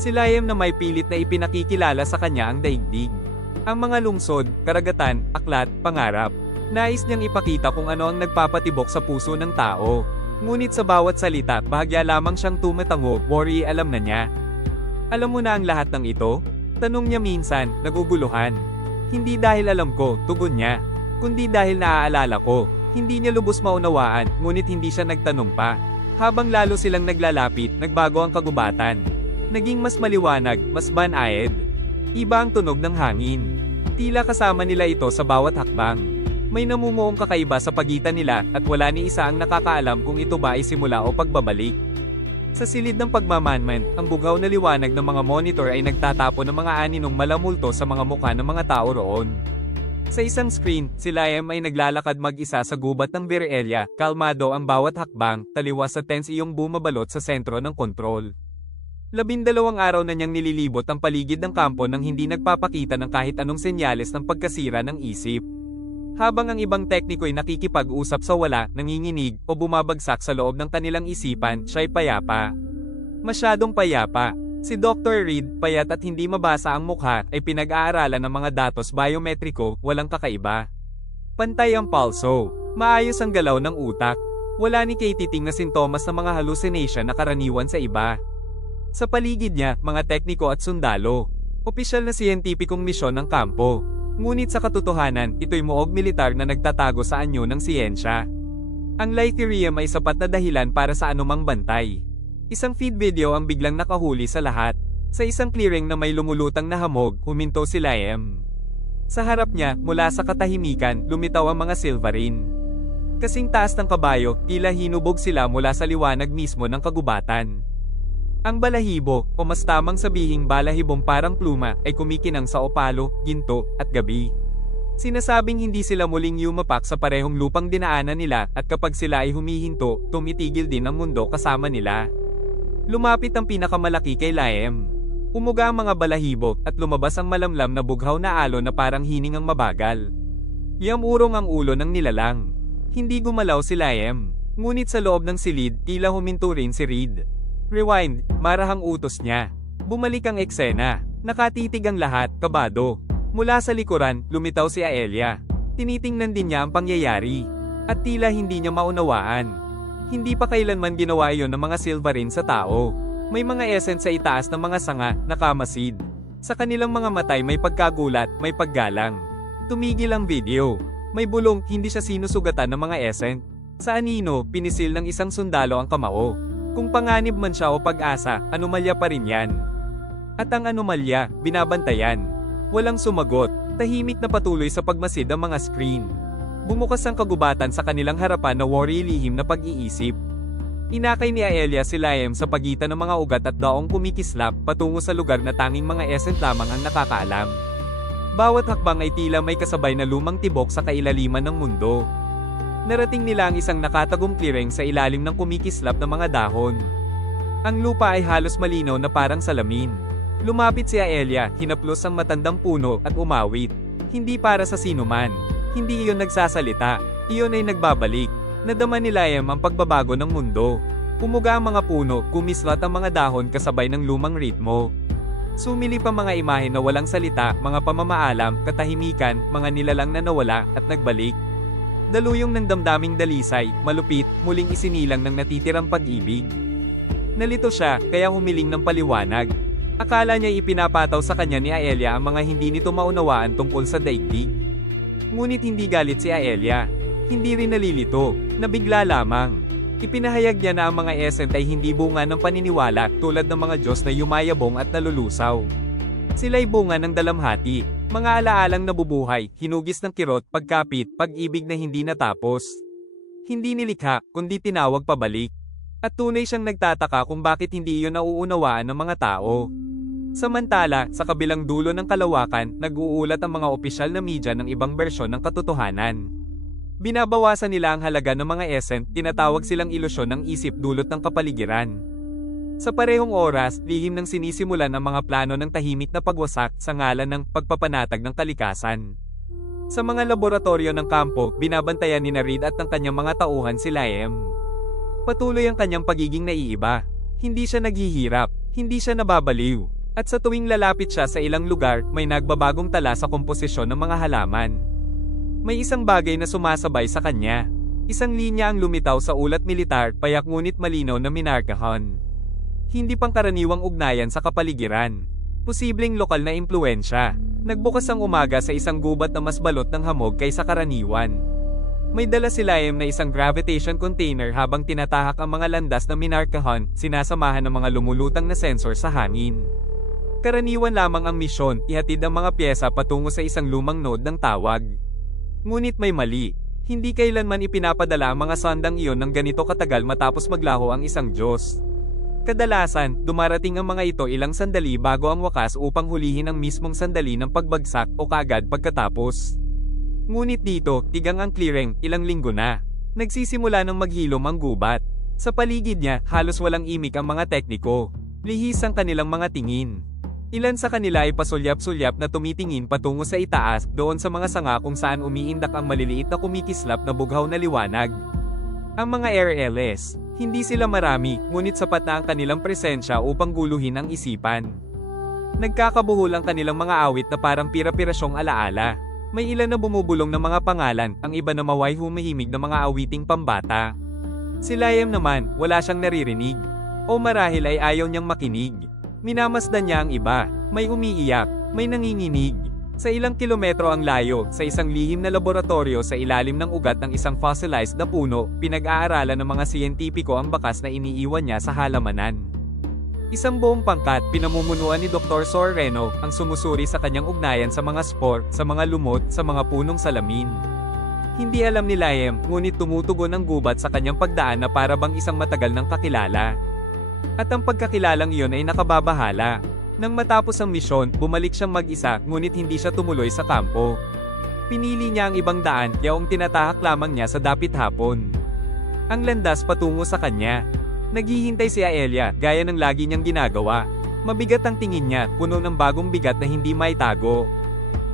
Si Liam na may pilit na ipinakikilala sa kanya ang daigdig. Ang mga lungsod, karagatan, aklat, pangarap. Nais niyang ipakita kung ano ang nagpapatibok sa puso ng tao. Ngunit sa bawat salita, bahagya lamang siyang tumatango, worry alam na niya. Alam mo na ang lahat ng ito? Tanong niya minsan, naguguluhan. Hindi dahil alam ko, tugon niya. Kundi dahil naaalala ko. Hindi niya lubos maunawaan, ngunit hindi siya nagtanong pa. Habang lalo silang naglalapit, nagbago ang kagubatan. Naging mas maliwanag, mas banayad. Iba ang tunog ng hangin. Tila kasama nila ito sa bawat hakbang. May namumuong kakaiba sa pagitan nila at wala ni isa ang nakakaalam kung ito ba ay simula o pagbabalik. Sa silid ng pagmamanman, ang bugaw na liwanag ng mga monitor ay nagtatapon ng mga aninong malamulto sa mga mukha ng mga tao roon. Sa isang screen, si Liam ay naglalakad mag-isa sa gubat ng Verelia, kalmado ang bawat hakbang, taliwas sa tense iyong bumabalot sa sentro ng kontrol. 12 araw na niyang nililibot ang paligid ng kampo nang hindi nagpapakita ng kahit anong senyales ng pagkasira ng isip. Habang ang ibang tekniko'y nakikipag-usap sa wala, nanginginig, o bumabagsak sa loob ng kanilang isipan, siya'y payapa. Masyadong payapa. Si Dr. Reed, payat at hindi mabasa ang mukha, ay pinag-aaralan ng mga datos biometriko, walang kakaiba. Pantay ang pulso. Maayos ang galaw ng utak. Wala ni Katie ting na sintomas ng mga hallucination na karaniwan sa iba. Sa paligid niya, mga tekniko at sundalo. Opisyal na siyentipikong misyon ng kampo. Ngunit sa katotohanan, ito'y muog militar na nagtatago sa anyo ng siyensya. Ang Lythirium ay sapat na dahilan para sa anumang bantay. Isang feed video ang biglang nakahuli sa lahat. Sa isang clearing na may lumulutang na hamog, huminto si Liam. Sa harap niya, mula sa katahimikan, lumitaw ang mga Silverine. Kasing taas ng kabayo, tila hinubog sila mula sa liwanag mismo ng kagubatan. Ang balahibo, o mas tamang sabihing balahibong parang pluma, ay kumikinang sa opalo, ginto, at gabi. Sinasabing hindi sila muling yumapak sa parehong lupang dinaanan nila at kapag sila ay humihinto, tumitigil din ang mundo kasama nila. Lumapit ang pinakamalaki kay Liam. Umuga ang mga balahibo at lumabas ang malamlam na bughaw na alon na parang hiningang mabagal. Yamurong ang ulo ng nilalang. Hindi gumalaw si Liam. Ngunit sa loob ng silid, tila huminto rin si Reed. Rewind, marahang utos niya. Bumalik ang eksena. Nakatitig ang lahat, kabado. Mula sa likuran, lumitaw si Aelia. Tinitingnan din niya ang pangyayari. At tila hindi niya maunawaan. Hindi pa kailanman ginawa iyon ng mga Silverine sa tao. May mga essence sa itaas ng mga sanga, nakamasid. Sa kanilang mga matay may pagkagulat, may paggalang. Tumigil ang video. May bulong, hindi siya sinusugatan ng mga essence. Sa anino, pinisil ng isang sundalo ang kamao. Kung panganib man siya o pag-asa, anomalya pa rin yan. At ang anomalya, binabantayan. Walang sumagot, tahimik na patuloy sa pagmasid ang mga screen. Bumukas ang kagubatan sa kanilang harapan na worry lihim na pag-iisip. Inakay ni Aelia si Liam sa pagitan ng mga ugat at daong kumikislap patungo sa lugar na tanging mga essence lamang ang nakakaalam. Bawat hakbang ay tila may kasabay na lumang tibok sa kailaliman ng mundo. Narating nila ang isang nakatagong clearing sa ilalim ng kumikislap na mga dahon. Ang lupa ay halos malinaw na parang salamin. Lumapit si Aelia, hinaplos ang matandang puno at umawit. Hindi para sa sinuman. Hindi iyon nagsasalita. Iyon ay nagbabalik. Nadama ni Liam ang pagbabago ng mundo. Umuga ang mga puno, kumislat ang mga dahon kasabay ng lumang ritmo. Sumilip ang mga imahe na walang salita, mga pamamaalam, katahimikan, mga nilalang na nawala at nagbalik. Daluyong ng damdaming dalisay, malupit, muling isinilang ng natitirang pag-ibig. Nalito siya, kaya humiling ng paliwanag. Akala niya ipinapataw sa kanya ni Aelia ang mga hindi nito maunawaan tungkol sa daigdig. Ngunit hindi galit si Aelia. Hindi rin nalilito, nabigla lamang. Ipinahayag niya na ang mga essence ay hindi bunga ng paniniwala tulad ng mga Diyos na yumayabong at nalulusaw. Sila'y bunga ng dalamhati, mga alaalang nabubuhay, hinugis ng kirot, pagkapit, pag-ibig na hindi natapos. Hindi nilikha, kundi tinawag pabalik. At tunay siyang nagtataka kung bakit hindi iyon nauunawaan ng mga tao. Samantala, sa kabilang dulo ng kalawakan, nag-uulat ang mga opisyal na media ng ibang bersyon ng katotohanan. Binabawasan nila ang halaga ng mga essence, tinatawag silang ilusyon ng isip dulot ng kapaligiran. Sa parehong oras, lihim nang sinisimulan ang mga plano ng tahimik na pagwasak sa ngalan ng pagpapanatag ng kalikasan. Sa mga laboratorio ng kampo, binabantayan ni Reed at ng kanyang mga tauhan si Liam. Patuloy ang kanyang pagiging naiiba. Hindi siya naghihirap, hindi siya nababaliw. At sa tuwing lalapit siya sa ilang lugar, may nagbabagong tala sa komposisyon ng mga halaman. May isang bagay na sumasabay sa kanya. Isang linya ang lumitaw sa ulat militar, payak ngunit malinaw na minarkahan. Hindi pangkaraniwang ugnayan sa kapaligiran. Posibleng lokal na impluensya. Nagbukas ang umaga sa isang gubat na mas balot ng hamog kaysa karaniwan. May dala si Liam na isang gravitation container habang tinatahak ang mga landas na minarkahan, sinasamahan ng mga lumulutang na sensor sa hangin. Karaniwan lamang ang misyon, ihatid ang mga pyesa patungo sa isang lumang node ng tawag. Ngunit may mali. Hindi kailanman ipinapadala ang mga sandang iyon ng ganito katagal matapos maglaho ang isang Diyos. Kadalasan, dumarating ang mga ito ilang sandali bago ang wakas upang hulihin ang mismong sandali ng pagbagsak o kaagad pagkatapos. Ngunit dito, tigang ang clearing, ilang linggo na. Nagsisimula ng maghilom ang gubat. Sa paligid niya, halos walang imik ang mga tekniko. Lihis ang kanilang mga tingin. Ilan sa kanila ay pasulyap-sulyap na tumitingin patungo sa itaas, doon sa mga sanga kung saan umiindak ang maliliit na kumikislap na bughaw na liwanag. Ang mga RLS, hindi sila marami, ngunit sapat na ang kanilang presensya upang guluhin ang isipan. Nagkakabuhol ang kanilang mga awit na parang pira-pirasyong alaala. May ilan na bumubulong ng mga pangalan, ang iba na maway humihimig ng mga awiting pambata. Si Liam naman, wala siyang naririnig. O marahil ay ayaw niyang makinig. Minamasdan niya ang iba, may umiiyak, may nanginginig. Sa ilang kilometro ang layo, sa isang lihim na laboratorio sa ilalim ng ugat ng isang fossilized na puno, pinag-aaralan ng mga siyentipiko ang bakas na iniiwan niya sa halamanan. Isang buong pangkat, pinamumunuan ni Dr. Sorreno, ang sumusuri sa kanyang ugnayan sa mga spore, sa mga lumot, sa mga punong salamin. Hindi alam ni Liam, ngunit tumutugon ang gubat sa kanyang pagdaan na para bang isang matagal ng kakilala. At ang pagkakilalang iyon ay nakababahala. Nang matapos ang misyon, bumalik siyang mag-isa, ngunit hindi siya tumuloy sa kampo. Pinili niya ang ibang daan, yaong tinatahak lamang niya sa dapit hapon. Ang landas patungo sa kanya. Naghihintay si Aelia, gaya ng lagi niyang ginagawa. Mabigat ang tingin niya, puno ng bagong bigat na hindi maitago.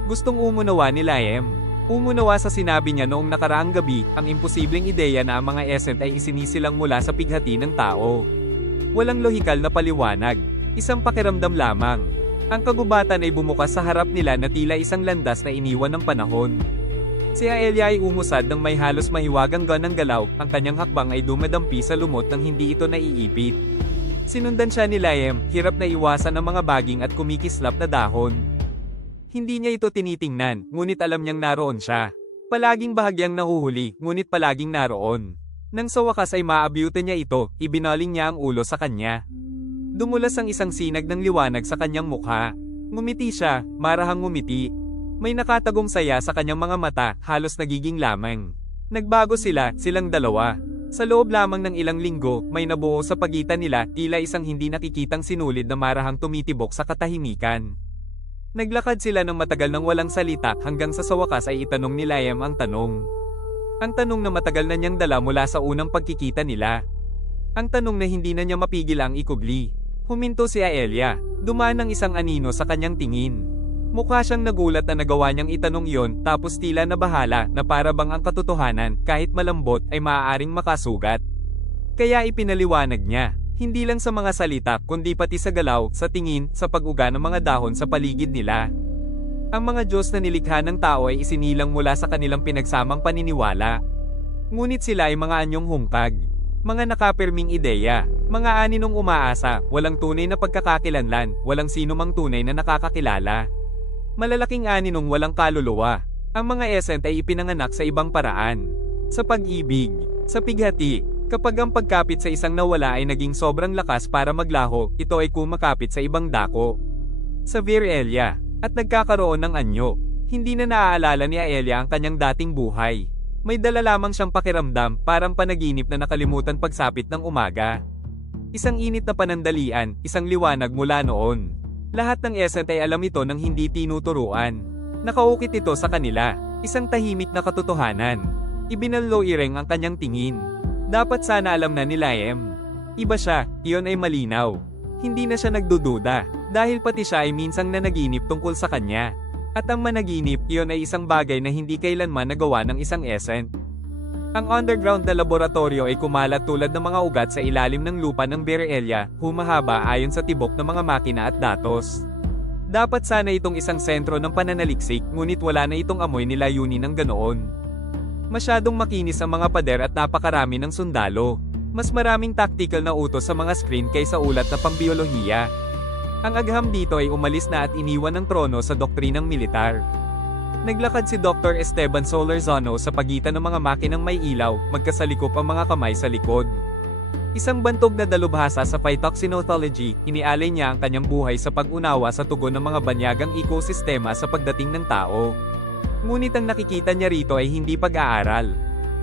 Gustong umunawa ni Liam. Umunawa sa sinabi niya noong nakaraang gabi, ang imposibleng ideya na ang mga essent ay isinisilang mula sa pighati ng tao. Walang lohikal na paliwanag. Isang pakiramdam lamang. Ang kagubatan ay bumukas sa harap nila na tila isang landas na iniwan ng panahon. Si Aelia ay umusad ng may halos mahiwagang ganang galaw, ang kanyang hakbang ay dumadampi sa lumot nang hindi ito naiipit. Sinundan siya ni Liam, hirap na iwasan ang mga baging at kumikislap na dahon. Hindi niya ito tinitingnan, ngunit alam niyang naroon siya. Palaging bahagyang nahuhuli, ngunit palaging naroon. Nang sa wakas ay maabyute niya ito, ibinaling niya ang ulo sa kanya. Dumulas ang isang sinag ng liwanag sa kanyang mukha. Ngumiti siya, marahang ngumiti. May nakatagong saya sa kanyang mga mata, halos nagiging lamang. Nagbago silang dalawa. Sa loob lamang ng ilang linggo, may nabuo sa pagitan nila, tila isang hindi nakikitang sinulid na marahang tumitibok sa katahimikan. Naglakad sila ng matagal nang walang salita, hanggang sa wakas ay itanong ni Liam ang tanong. Ang tanong na matagal na niyang dala mula sa unang pagkikita nila. Ang tanong na hindi na niya mapigil ang ikubli. Huminto si Aelia. Dumaan ng isang anino sa kanyang tingin. Mukha siyang nagulat na nagawa niyang itanong iyon, tapos tila nabahala na para bang ang katotohanan, kahit malambot, ay maaaring makasugat. Kaya ipinaliwanag niya, hindi lang sa mga salita, kundi pati sa galaw, sa tingin, sa pag-uga ng mga dahon sa paligid nila. Ang mga Diyos na nilikha ng tao ay isinilang mula sa kanilang pinagsamang paniniwala. Ngunit sila ay mga anyong hungkag. Mga nakapirming ideya. Mga aninong umaasa, walang tunay na pagkakakilanlan, walang sino mang tunay na nakakakilala. Malalaking aninong walang kaluluwa. Ang mga essent ay ipinanganak sa ibang paraan. Sa pag-ibig, sa pighati. Kapag ang pagkapit sa isang nawala ay naging sobrang lakas para maglaho, ito ay kumakapit sa ibang dako. Sa Virelia. At nagkakaroon ng anyo. Hindi na naaalala ni Aelia ang kanyang dating buhay. May dala lamang siyang pakiramdam, parang panaginip na nakalimutan pagsapit ng umaga. Isang init na panandalian, isang liwanag mula noon. Lahat ng essent ay alam ito nang hindi tinuturuan. Nakaukit ito sa kanila, isang tahimik na katotohanan. Ibinallo-ireng ang kanyang tingin. Dapat sana alam na ni Liam. Iba siya, iyon ay malinaw. Hindi na siya nagdududa, dahil pati siya ay minsang nanaginip tungkol sa kanya. At ang managinip, iyon ay isang bagay na hindi kailanman nagawa ng isang essent. Ang underground na laboratorio ay kumalat tulad ng mga ugat sa ilalim ng lupa ng Virelia, humahaba ayon sa tibok ng mga makina at datos. Dapat sana itong isang sentro ng pananaliksik, ngunit wala na itong amoy ni layunin ng ganoon. Masyadong makinis ang mga pader at napakarami ng sundalo. Mas maraming tactical na utos sa mga screen kaysa ulat na pambiolohiya. Ang agham dito ay umalis na at iniwan ng trono sa doktrinang militar. Naglakad si Dr. Esteban Solorzano sa pagitan ng mga makinang may ilaw, magkasalikop ang mga kamay sa likod. Isang bantog na dalubhasa sa phytoxenothology, inialay niya ang kanyang buhay sa pag-unawa sa tugon ng mga banyagang ekosistema sa pagdating ng tao. Ngunit ang nakikita niya rito ay hindi pag-aaral.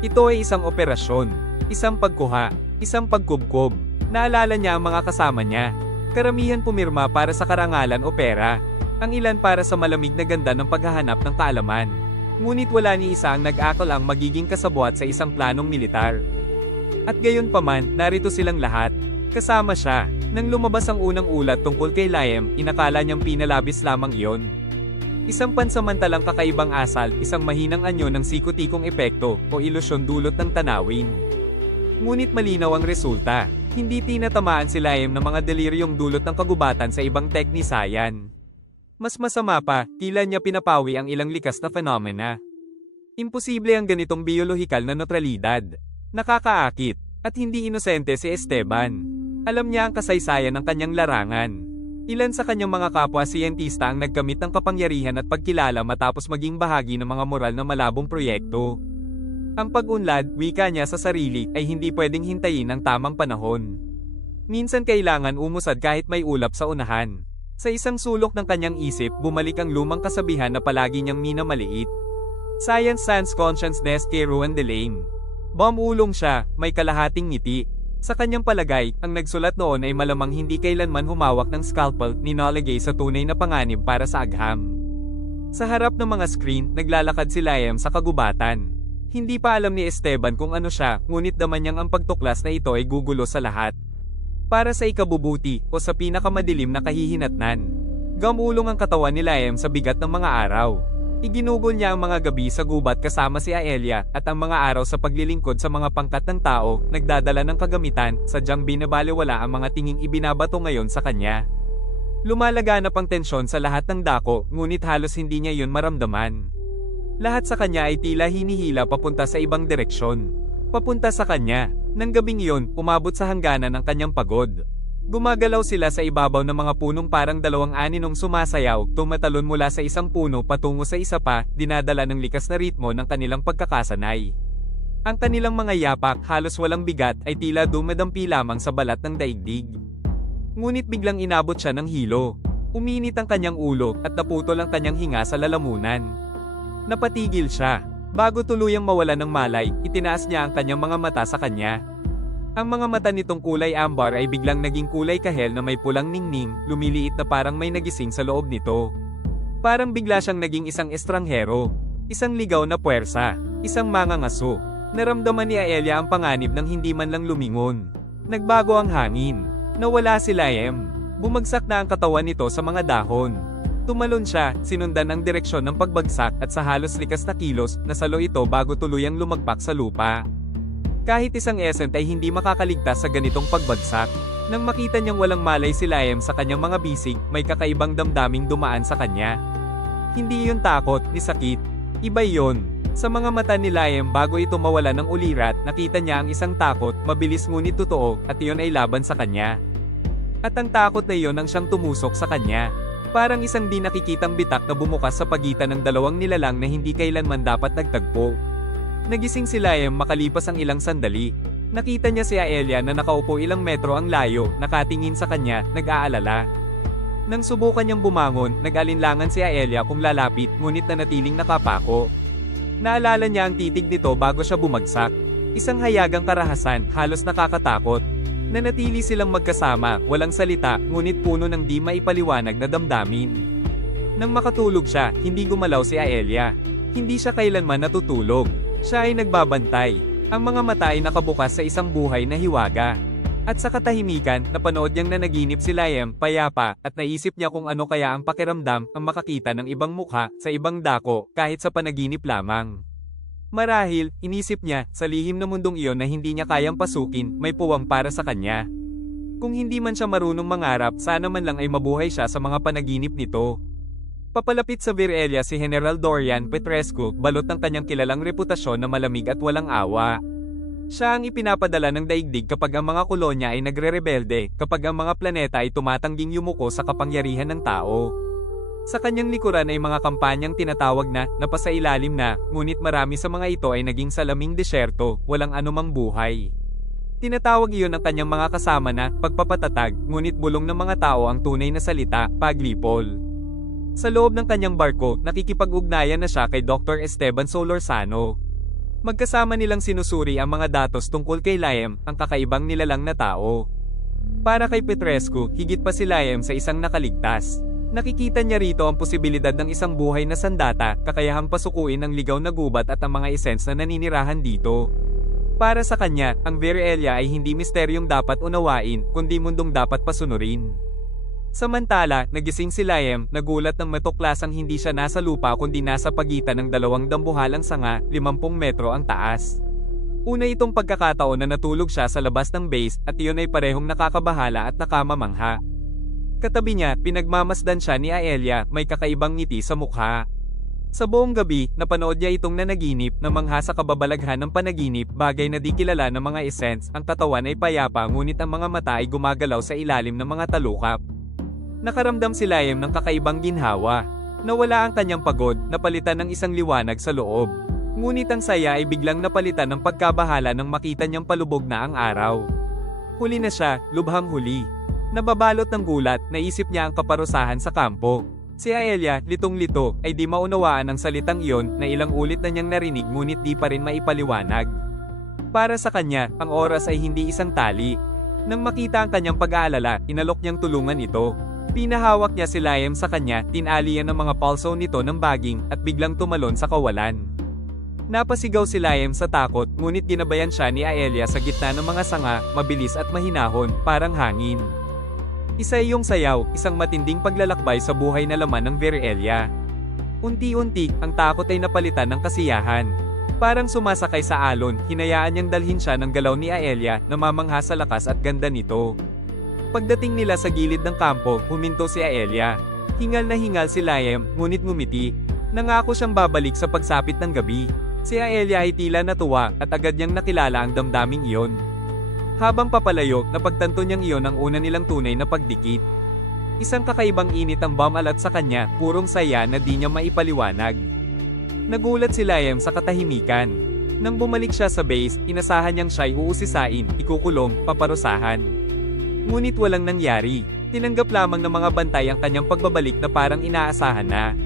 Ito ay isang operasyon, isang pagkuha, isang pagkubkob. Naalala niya ang mga kasama niya. Karamihan pumirma para sa karangalan o pera. Ang ilan para sa malamig na ganda ng paghahanap ng kaalaman. Ngunit wala ni isa ang nag-akal ang magiging kasabwat sa isang planong militar. At gayon paman, narito silang lahat. Kasama siya. Nang lumabas ang unang ulat tungkol kay Liam, inakala niyang pinalabis lamang iyon. Isang pansamantalang kakaibang asal, isang mahinang anyo ng sikotikong epekto o ilusyon dulot ng tanawin. Ngunit malinaw ang resulta. Hindi tinatamaan si Liam ng mga deliryong dulot ng kagubatan sa ibang teknisayan. Mas masama pa, tila niya pinapawi ang ilang likas na phenomena. Imposible ang ganitong biolohikal na neutralidad. Nakakaakit, at hindi inosente si Esteban. Alam niya ang kasaysayan ng kanyang larangan. Ilan sa kanyang mga kapwa siyentista ang nagkamit ng kapangyarihan at pagkilala matapos maging bahagi ng mga moral na malabong proyekto. Ang pag-unlad, wika niya sa sarili, ay hindi pwedeng hintayin ang tamang panahon. Minsan kailangan umusad kahit may ulap sa unahan. Sa isang sulok ng kanyang isip, bumalik ang lumang kasabihan na palagi niyang minamaliit. Science sans consciousness que ruin the lame. Bumulong siya, may kalahating ngiti. Sa kanyang palagay, ang nagsulat noon ay malamang hindi kailanman humawak ng scalpel ni nalagay sa tunay na panganib para sa agham. Sa harap ng mga screen, naglalakad si Liam sa kagubatan. Hindi pa alam ni Esteban kung ano siya, ngunit daman niyang ang pagtuklas na ito ay gugulo sa lahat. Para sa ikabubuti, o sa pinakamadilim na kahihinatnan. Gamulong ang katawan ni Liam sa bigat ng mga araw. Iginugol niya ang mga gabi sa gubat kasama si Aelia, at ang mga araw sa paglilingkod sa mga pangkat ng tao, nagdadala ng kagamitan, sadyang binabalewala ang mga tinging ibinabato ngayon sa kanya. Lumalaganap ang tensyon sa lahat ng dako, ngunit halos hindi niya yun maramdaman. Lahat sa kanya ay tila hinihila papunta sa ibang direksyon. Papunta sa kanya. Nang gabing iyon, umabot sa hangganan ng kanyang pagod. Gumagalaw sila sa ibabaw ng mga punong parang dalawang aninong sumasayaw, tumatalon mula sa isang puno patungo sa isa pa, dinadala ng likas na ritmo ng kanilang pagkakasanay. Ang kanilang mga yapak, halos walang bigat, ay tila dumadampi lamang sa balat ng daigdig. Ngunit biglang inabot siya ng hilo. Uminit ang kanyang ulo, at naputol ang kanyang hinga sa lalamunan. Napatigil siya. Bago tuluyang mawala ng malay, itinaas niya ang kanyang mga mata sa kanya. Ang mga mata nitong kulay ambar ay biglang naging kulay kahel na may pulang ningning, lumiliit na parang may nagising sa loob nito. Parang bigla siyang naging isang estranghero, isang ligaw na puwersa, isang mangangaso. Naramdaman ni Aelia ang panganib ng hindi man lang lumingon. Nagbago ang hangin. Nawala si Liam. Bumagsak na ang katawan nito sa mga dahon. Tumalon siya, sinundan ang direksyon ng pagbagsak at sa halos likas na kilos, nasalo ito bago tuluyang lumagpak sa lupa. Kahit isang essent ay hindi makakaligtas sa ganitong pagbagsak. Nang makita niyang walang malay si Liam sa kanyang mga bisig, may kakaibang damdaming dumaan sa kanya. Hindi yun takot, ni sakit. Iba yun. Sa mga mata ni Liam bago ito mawala ng ulirat, nakita niya ang isang takot, mabilis ngunit totoo, at iyon ay laban sa kanya. At ang takot na iyon ang siyang tumusok sa kanya. Parang isang di nakikitang bitak na bumukas sa pagitan ng dalawang nilalang na hindi kailanman dapat nagtagpo. Nagising si Liam makalipas ang ilang sandali. Nakita niya si Aelia na nakaupo ilang metro ang layo, nakatingin sa kanya, nag-aalala. Nang subukan niyang bumangon, nag-alinlangan si Aelia kung lalapit, ngunit nanatiling nakapako. Naalala niya ang titig nito bago siya bumagsak. Isang hayagang karahasan, halos nakakatakot. Nanatili silang magkasama, walang salita, ngunit puno ng di maipaliwanag na damdamin. Nang makatulog siya, hindi gumalaw si Aelia. Hindi siya kailanman natutulog. Siya ay nagbabantay. Ang mga mata ay nakabukas sa isang buhay na hiwaga. At sa katahimikan, napanood niyang nanaginip si Liam, payapa, at naisip niya kung ano kaya ang pakiramdam ang makakita ng ibang mukha sa ibang dako, kahit sa panaginip lamang. Marahil, inisip niya, sa lihim na mundong iyon na hindi niya kayang pasukin, may puwang para sa kanya. Kung hindi man siya marunong mangarap, sana man lang ay mabuhay siya sa mga panaginip nito. Papalapit sa Virelia si General Dorian Petrescu, balot ng kanyang kilalang reputasyon na malamig at walang awa. Siya ang ipinapadala ng daigdig kapag ang mga kolonya ay nagre-rebelde, kapag ang mga planeta ay tumatangging yumuko sa kapangyarihan ng tao. Sa kanyang likuran ay mga kampanyang tinatawag na napasailalim na, ngunit marami sa mga ito ay naging salaming desyerto, walang anumang buhay. Tinatawag iyon ng kanyang mga kasama na pagpapatatag, ngunit bulong ng mga tao ang tunay na salita, paglipol. Sa loob ng kanyang barko, nakikipag-ugnayan na siya kay Dr. Esteban Solorzano. Magkasama nilang sinusuri ang mga datos tungkol kay Liam, ang kakaibang nilalang na tao. Para kay Petrescu, higit pa si Liam sa isang nakaligtas. Nakikita niya rito ang posibilidad ng isang buhay na sandata, kakayahang pasukuin ang ligaw na gubat at ang mga essence na naninirahan dito. Para sa kanya, ang Virelia ay hindi misteryong dapat unawain, kundi mundong dapat pasunurin. Samantala, nagising si Liam, nagulat ng matuklasang hindi siya nasa lupa kundi nasa pagitan ng dalawang dambuhalang sanga, 50 metro ang taas. Una itong pagkakataon na natulog siya sa labas ng base, at iyon ay parehong nakakabahala at nakamamangha. Katabi niya, pinagmamasdan siya ni Aelia, may kakaibang ngiti sa mukha. Sa buong gabi, napanood niya itong nanaginip, na mangha sa kababalaghan ng panaginip, bagay na di kilala ng mga essence, ang katawan ay payapa ngunit ang mga mata ay gumagalaw sa ilalim ng mga talukap. Nakaramdam si Liam ng kakaibang ginhawa. Nawala ang kanyang pagod, napalitan ng isang liwanag sa loob. Ngunit ang saya ay biglang napalitan ng pagkabahala nang makita niyang palubog na ang araw. Huli na siya, lubhang huli. Nababalot ng gulat, naisip niya ang kaparusahan sa kampo. Si Aelia, litong-lito, ay di maunawaan ang salitang iyon na ilang ulit na niyang narinig ngunit di pa rin maipaliwanag. Para sa kanya, ang oras ay hindi isang tali. Nang makita ang kanyang pag-aalala, inalok niyang tulungan ito. Pinahawak niya si Liam sa kanya, tinalian ang mga pulso nito ng baging at biglang tumalon sa kawalan. Napasigaw si Liam sa takot, ngunit ginabayan siya ni Aelia sa gitna ng mga sanga, mabilis at mahinahon, parang hangin. Isa iyong sayaw, isang matinding paglalakbay sa buhay na laman ng Verelia. Unti-unti, ang takot ay napalitan ng kasiyahan. Parang sumasakay sa alon, hinayaan niyang dalhin siya ng galaw ni Aelia, namamangha sa lakas at ganda nito. Pagdating nila sa gilid ng kampo, huminto si Aelia. Hingal na hingal si Liam, ngunit ngumiti. Nangako siyang babalik sa pagsapit ng gabi. Si Aelia ay tila natuwa at agad niyang nakilala ang damdaming iyon. Habang papalayo, napagtanto niyang iyon ang una nilang tunay na pagdikit. Isang kakaibang init ang bumalat sa kanya, purong saya na di niya maipaliwanag. Nagulat si Liam sa katahimikan. Nang bumalik siya sa base, inasahan niyang siya'y uusisain, ikukulong, paparusahan. Ngunit walang nangyari. Tinanggap lamang ng mga bantay ang kanyang pagbabalik na parang inaasahan na.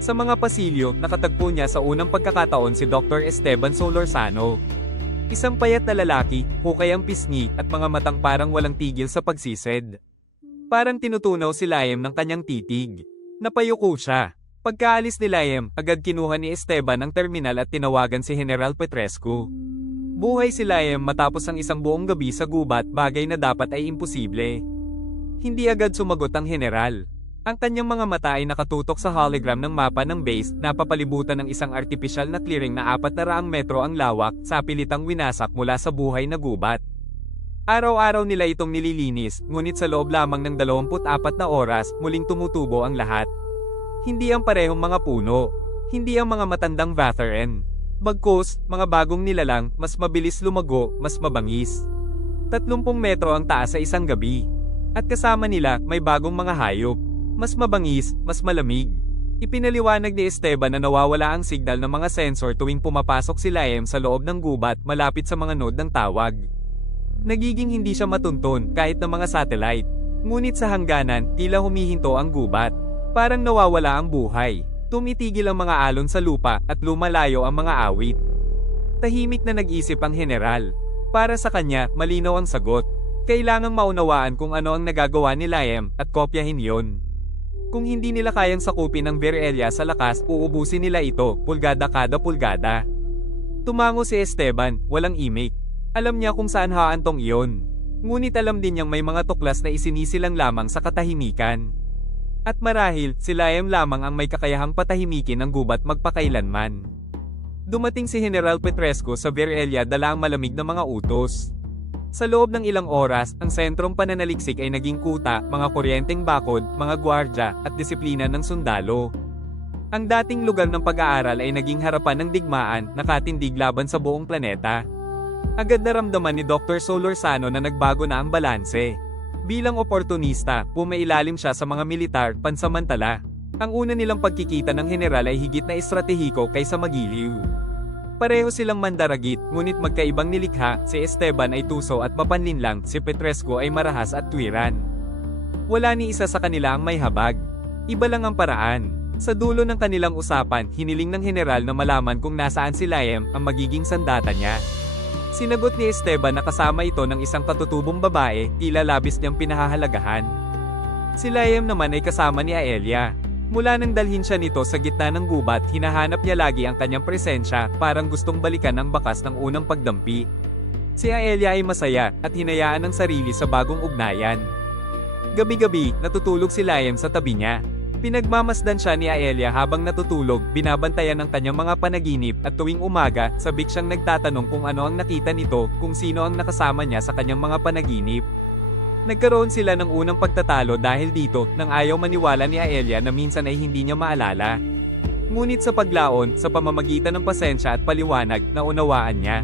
Sa mga pasilyo, nakatagpo niya sa unang pagkakataon si Dr. Esteban Solorzano. Isang payat na lalaki, hukay ang pisngi at mga matang parang walang tigil sa pagsisid. Parang tinutunaw si Liam ng kanyang titig. Napayuko siya. Pagkaalis ni Liam, agad kinuha ni Esteban ang terminal at tinawagan si General Petrescu. Buhay si Liam matapos ang isang buong gabi sa gubat, bagay na dapat ay imposible. Hindi agad sumagot ang general. Ang kanyang mga mata ay nakatutok sa hologram ng mapa ng base, napapalibutan ng isang artipisyal na clearing na 400 metro ang lawak, sa pilitang winasak mula sa buhay na gubat. Araw-araw nila itong nililinis, ngunit sa loob lamang ng 24 na oras, muling tumutubo ang lahat. Hindi ang parehong mga puno. Hindi ang mga matandang veteran. Bagkus, mga bagong nilalang, mas mabilis lumago, mas mabangis. 30 metro ang taas sa isang gabi. At kasama nila, may bagong mga hayop. Mas mabangis, mas malamig. Ipinaliwanag ni Esteban na nawawala ang signal ng mga sensor tuwing pumapasok si Liam sa loob ng gubat malapit sa mga node ng tawag. Nagiging hindi siya matunton kahit ng mga satellite. Ngunit sa hangganan, tila humihinto ang gubat. Parang nawawala ang buhay. Tumitigil ang mga alon sa lupa at lumalayo ang mga awit. Tahimik na nag-isip ang general. Para sa kanya, malinaw ang sagot. Kailangang maunawaan kung ano ang nagagawa ni Liam at kopyahin yon. Kung hindi nila kayang sakupin ang Verelia sa lakas, uubusin nila ito, pulgada kada pulgada. Tumango si Esteban, walang imik. Alam niya kung saan haantong iyon. Ngunit alam din niyang may mga tuklas na isinisilang lamang sa katahimikan. At marahil, si Liam lamang ang may kakayahang patahimikin ang gubat magpakailanman. Dumating si General Petrescu sa Verelia dala ang malamig na mga utos. Sa loob ng ilang oras, ang sentrong pananaliksik ay naging kuta, mga kuryenteng bakod, mga gwardya, at disiplina ng sundalo. Ang dating lugar ng pag-aaral ay naging harapan ng digmaan, nakatindig laban sa buong planeta. Agad naramdaman ni Dr. Solorzano na nagbago na ang balanse. Bilang oportunista, pumailalim siya sa mga militar, pansamantala. Ang una nilang pagkikita ng general ay higit na estratehiko kaysa magiliw. Pareho silang mandaragit, ngunit magkaibang nilikha, si Esteban ay tuso at mapanlinlang, si Petrescu ay marahas at tuwiran. Wala ni isa sa kanila ang may habag. Iba lang ang paraan. Sa dulo ng kanilang usapan, hiniling ng general na malaman kung nasaan si Liam, ang magiging sandata niya. Sinagot ni Esteban na kasama ito ng isang katutubong babae, tila labis niyang pinahahalagahan. Si Liam naman ay kasama ni Aelia. Mula nang dalhin siya nito sa gitna ng gubat, hinahanap niya lagi ang kanyang presensya, parang gustong balikan ang bakas ng unang pagdampi. Si Aelia ay masaya, at hinayaan ang sarili sa bagong ugnayan. Gabi-gabi, natutulog si Liam sa tabi niya. Pinagmamasdan siya ni Aelia habang natutulog, binabantayan ang kanyang mga panaginip, at tuwing umaga, sabik siyang nagtatanong kung ano ang nakita nito, kung sino ang nakasama niya sa kanyang mga panaginip. Nagkaroon sila ng unang pagtatalo dahil dito, nang ayaw maniwala ni Aelia na minsan ay hindi niya maalala. Ngunit sa paglaon, sa pamamagitan ng pasensya at paliwanag, naunawaan niya.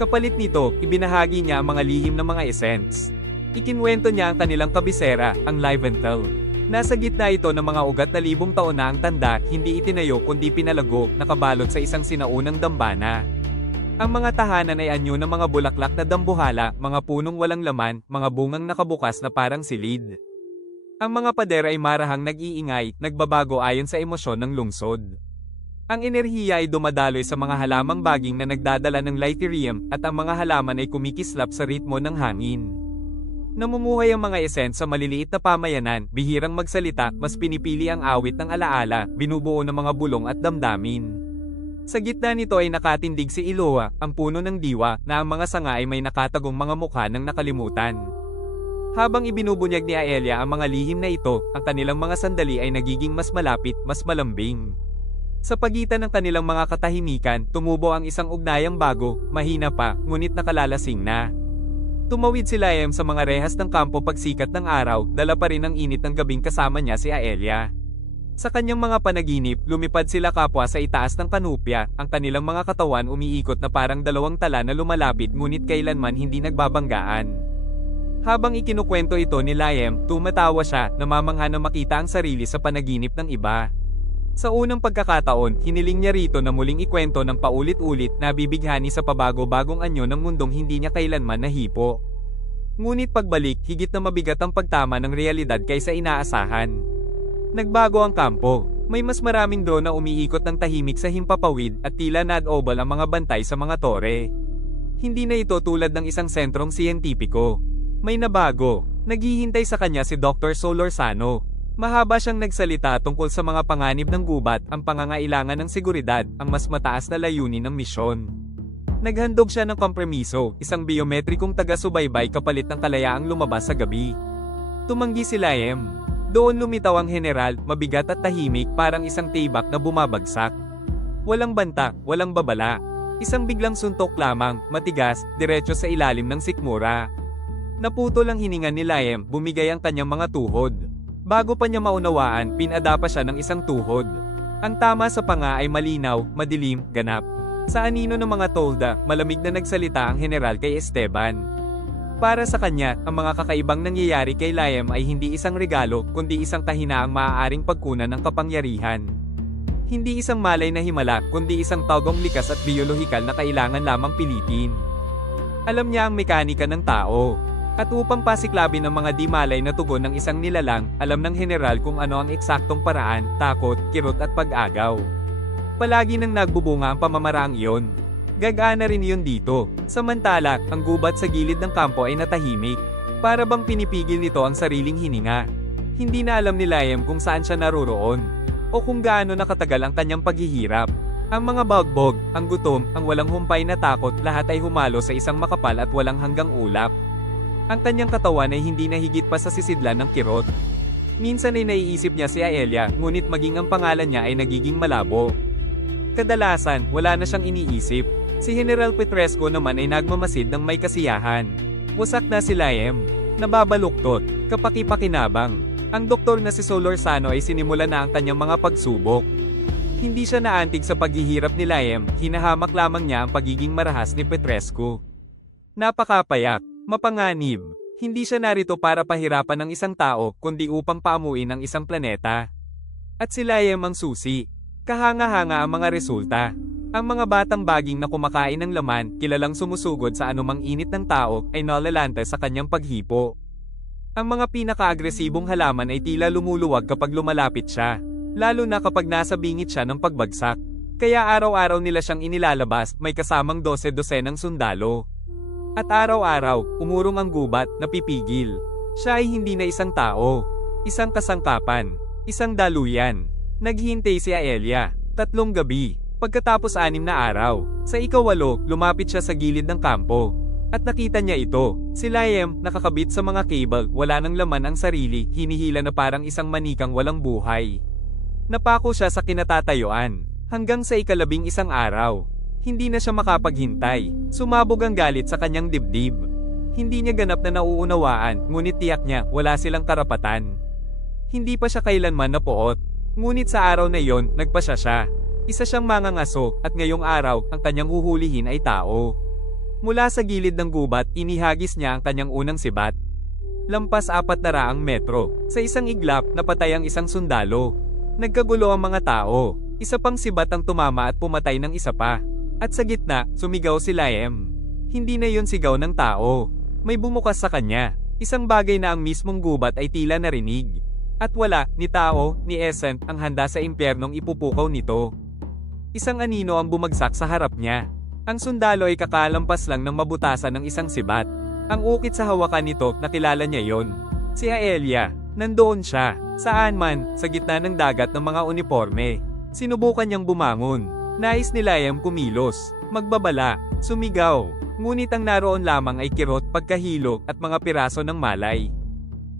Kapalit nito, ibinahagi niya ang mga lihim ng mga essence. Ikinwento niya ang kanilang kabisera, ang Liventhal. Nasa gitna ito ng mga ugat na libong taon na ang tanda, hindi itinayo kundi pinalago, nakabalot sa isang sinaunang dambana. Ang mga tahanan ay anyo ng mga bulaklak na dambuhala, mga punong walang laman, mga bungang nakabukas na parang silid. Ang mga pader ay marahang nag-iingay, nagbabago ayon sa emosyon ng lungsod. Ang enerhiya ay dumadaloy sa mga halamang baging na nagdadala ng Lythirium, at ang mga halaman ay kumikislap sa ritmo ng hangin. Namumuhay ang mga esen sa maliliit na pamayanan, bihirang magsalita, mas pinipili ang awit ng alaala, binubuo ng mga bulong at damdamin. Sa gitna nito ay nakatindig si Iloa, ang puno ng diwa, na ang mga sanga ay may nakatagong mga mukha ng nakalimutan. Habang ibinubunyag ni Aelia ang mga lihim na ito, ang kanilang mga sandali ay nagiging mas malapit, mas malambing. Sa pagitan ng kanilang mga katahimikan, tumubo ang isang ugnayang bago, mahina pa, ngunit nakalalasing na. Tumawid si Liam sa mga rehas ng kampo pagsikat ng araw, dala pa rin ang init ng gabing kasama niya si Aelia. Sa kanyang mga panaginip, lumipad sila kapwa sa itaas ng kanupya, ang kanilang mga katawan umiikot na parang dalawang tala na lumalapit ngunit kailanman hindi nagbabanggaan. Habang ikinukwento ito ni Liam, tumatawa siya, namamangha na makita ang sarili sa panaginip ng iba. Sa unang pagkakataon, hiniling niya rito na muling ikwento ng paulit-ulit na bibighani sa pabago-bagong anyo ng mundong hindi niya kailanman nahipo. Ngunit pagbalik, higit na mabigat ang pagtama ng realidad kaysa inaasahan. Nagbago ang kampo. May mas maraming drone na umiikot ng tahimik sa himpapawid at tila nad-oval ang mga bantay sa mga tore. Hindi na ito tulad ng isang sentrong siyentipiko. May nabago. Naghihintay sa kanya si Dr. Solorzano. Mahaba siyang nagsalita tungkol sa mga panganib ng gubat, ang pangangailangan ng seguridad, ang mas mataas na layunin ng misyon. Naghandog siya ng kompromiso, isang biometrikong taga-subaybay kapalit ng kalayaang lumabas sa gabi. Tumanggi si Liam. Doon lumitaw ang general, mabigat at tahimik, parang isang tibak na bumabagsak. Walang banta, walang babala. Isang biglang suntok lamang, matigas, diretso sa ilalim ng sikmura. Naputol ang hininga ni Liam, bumigay ang kanyang mga tuhod. Bago pa niya maunawaan, pinadapa siya ng isang tuhod. Ang tama sa panga ay malinaw, madilim, ganap. Sa anino ng mga tolda, malamig na nagsalita ang general kay Esteban. Para sa kanya, ang mga kakaibang nangyayari kay Liam ay hindi isang regalo, kundi isang kahinaang maaaring pagkunan ng kapangyarihan. Hindi isang malay na himala, kundi isang tagong likas at biolohikal na kailangan lamang pilitin. Alam niya ang mekanika ng tao. At upang pasiklabin ang mga di malay na tugon ng isang nilalang, alam ng general kung ano ang eksaktong paraan, takot, kirot at pag-agaw. Palagi nang nagbubunga ang pamamaraang iyon. Gagana rin iyon dito. Samantala, ang gubat sa gilid ng kampo ay natahimik. Para bang pinipigil nito ang sariling hininga. Hindi na alam ni Liam kung saan siya naroroon. O kung gaano nakatagal ang kanyang paghihirap. Ang mga bagbog, ang gutom, ang walang humpay na takot, lahat ay humalo sa isang makapal at walang hanggang ulap. Ang kanyang katawan ay hindi nahigit pa sa sisidlan ng kirot. Minsan ay naiisip niya si Aelia, ngunit maging ang pangalan niya ay nagiging malabo. Kadalasan, wala na siyang iniisip. Si General Petrescu naman ay nagmamasid ng may kasiyahan. Wasak na si Liam. Nababaluktot, kapaki-pakinabang. Ang doktor na si Solorzano ay sinimula na ang kanyang mga pagsubok. Hindi siya naantig sa paghihirap ni Liam, hinahamak lamang niya ang pagiging marahas ni Petrescu. Napakapayak. Mapanganib. Hindi siya narito para pahirapan ng isang tao, kundi upang paamuin ang isang planeta. At si Liam ang susi. Kahanga-hanga ang mga resulta. Ang mga batang baging na kumakain ng laman, kilalang sumusugod sa anumang init ng tao, ay nalalanta sa kanyang paghipo. Ang mga pinaka-agresibong halaman ay tila lumuluwag kapag lumalapit siya, lalo na kapag nasa bingit siya ng pagbagsak. Kaya araw-araw nila siyang inilalabas, may kasamang 12-dosenang sundalo. At araw-araw, umurong ang gubat, napipigil. Siya ay hindi na isang tao. Isang kasangkapan. Isang daluyan. Naghintay si Aelia. 3 gabi. Pagkatapos 6 na araw. Sa ika-8, lumapit siya sa gilid ng kampo. At nakita niya ito. Si Liam, nakakabit sa mga cable, wala nang laman ang sarili, hinihila na parang isang manikang walang buhay. Napako siya sa kinatatayuan. Hanggang sa ika-11 araw. Hindi na siya makapaghintay. Sumabog ang galit sa kanyang dibdib. Hindi niya ganap na nauunawaan, ngunit tiyak niya, wala silang karapatan. Hindi pa siya kailanman napuot. Ngunit sa araw na iyon, nagpasya siya. Isa siyang mangangaso, at ngayong araw, ang kanyang huhulihin ay tao. Mula sa gilid ng gubat, inihagis niya ang kanyang unang sibat. lampas 400 metro. Sa isang iglap, napatay ang isang sundalo. Nagkagulo ang mga tao. Isa pang sibat ang tumama at pumatay ng isa pa. At sa gitna, sumigaw si Liam. Hindi na yon sigaw ng tao. May bumukas sa kanya. Isang bagay na ang mismong gubat ay tila narinig. At wala, ni tao, ni Essent, ang handa sa impyernong ipupukaw nito. Isang anino ang bumagsak sa harap niya. Ang sundalo ay kakalampas lang ng mabutasan ng isang sibat. Ang ukit sa hawakan nito, nakilala niya yon. Si Aelia. Nandoon siya. Saan man, sa gitna ng dagat ng mga uniforme. Sinubukan niyang bumangon. Nais ni Liam kumilos, magbabala, sumigaw. Ngunit ang naroon lamang ay kirot, pagkahilo, at mga piraso ng malay.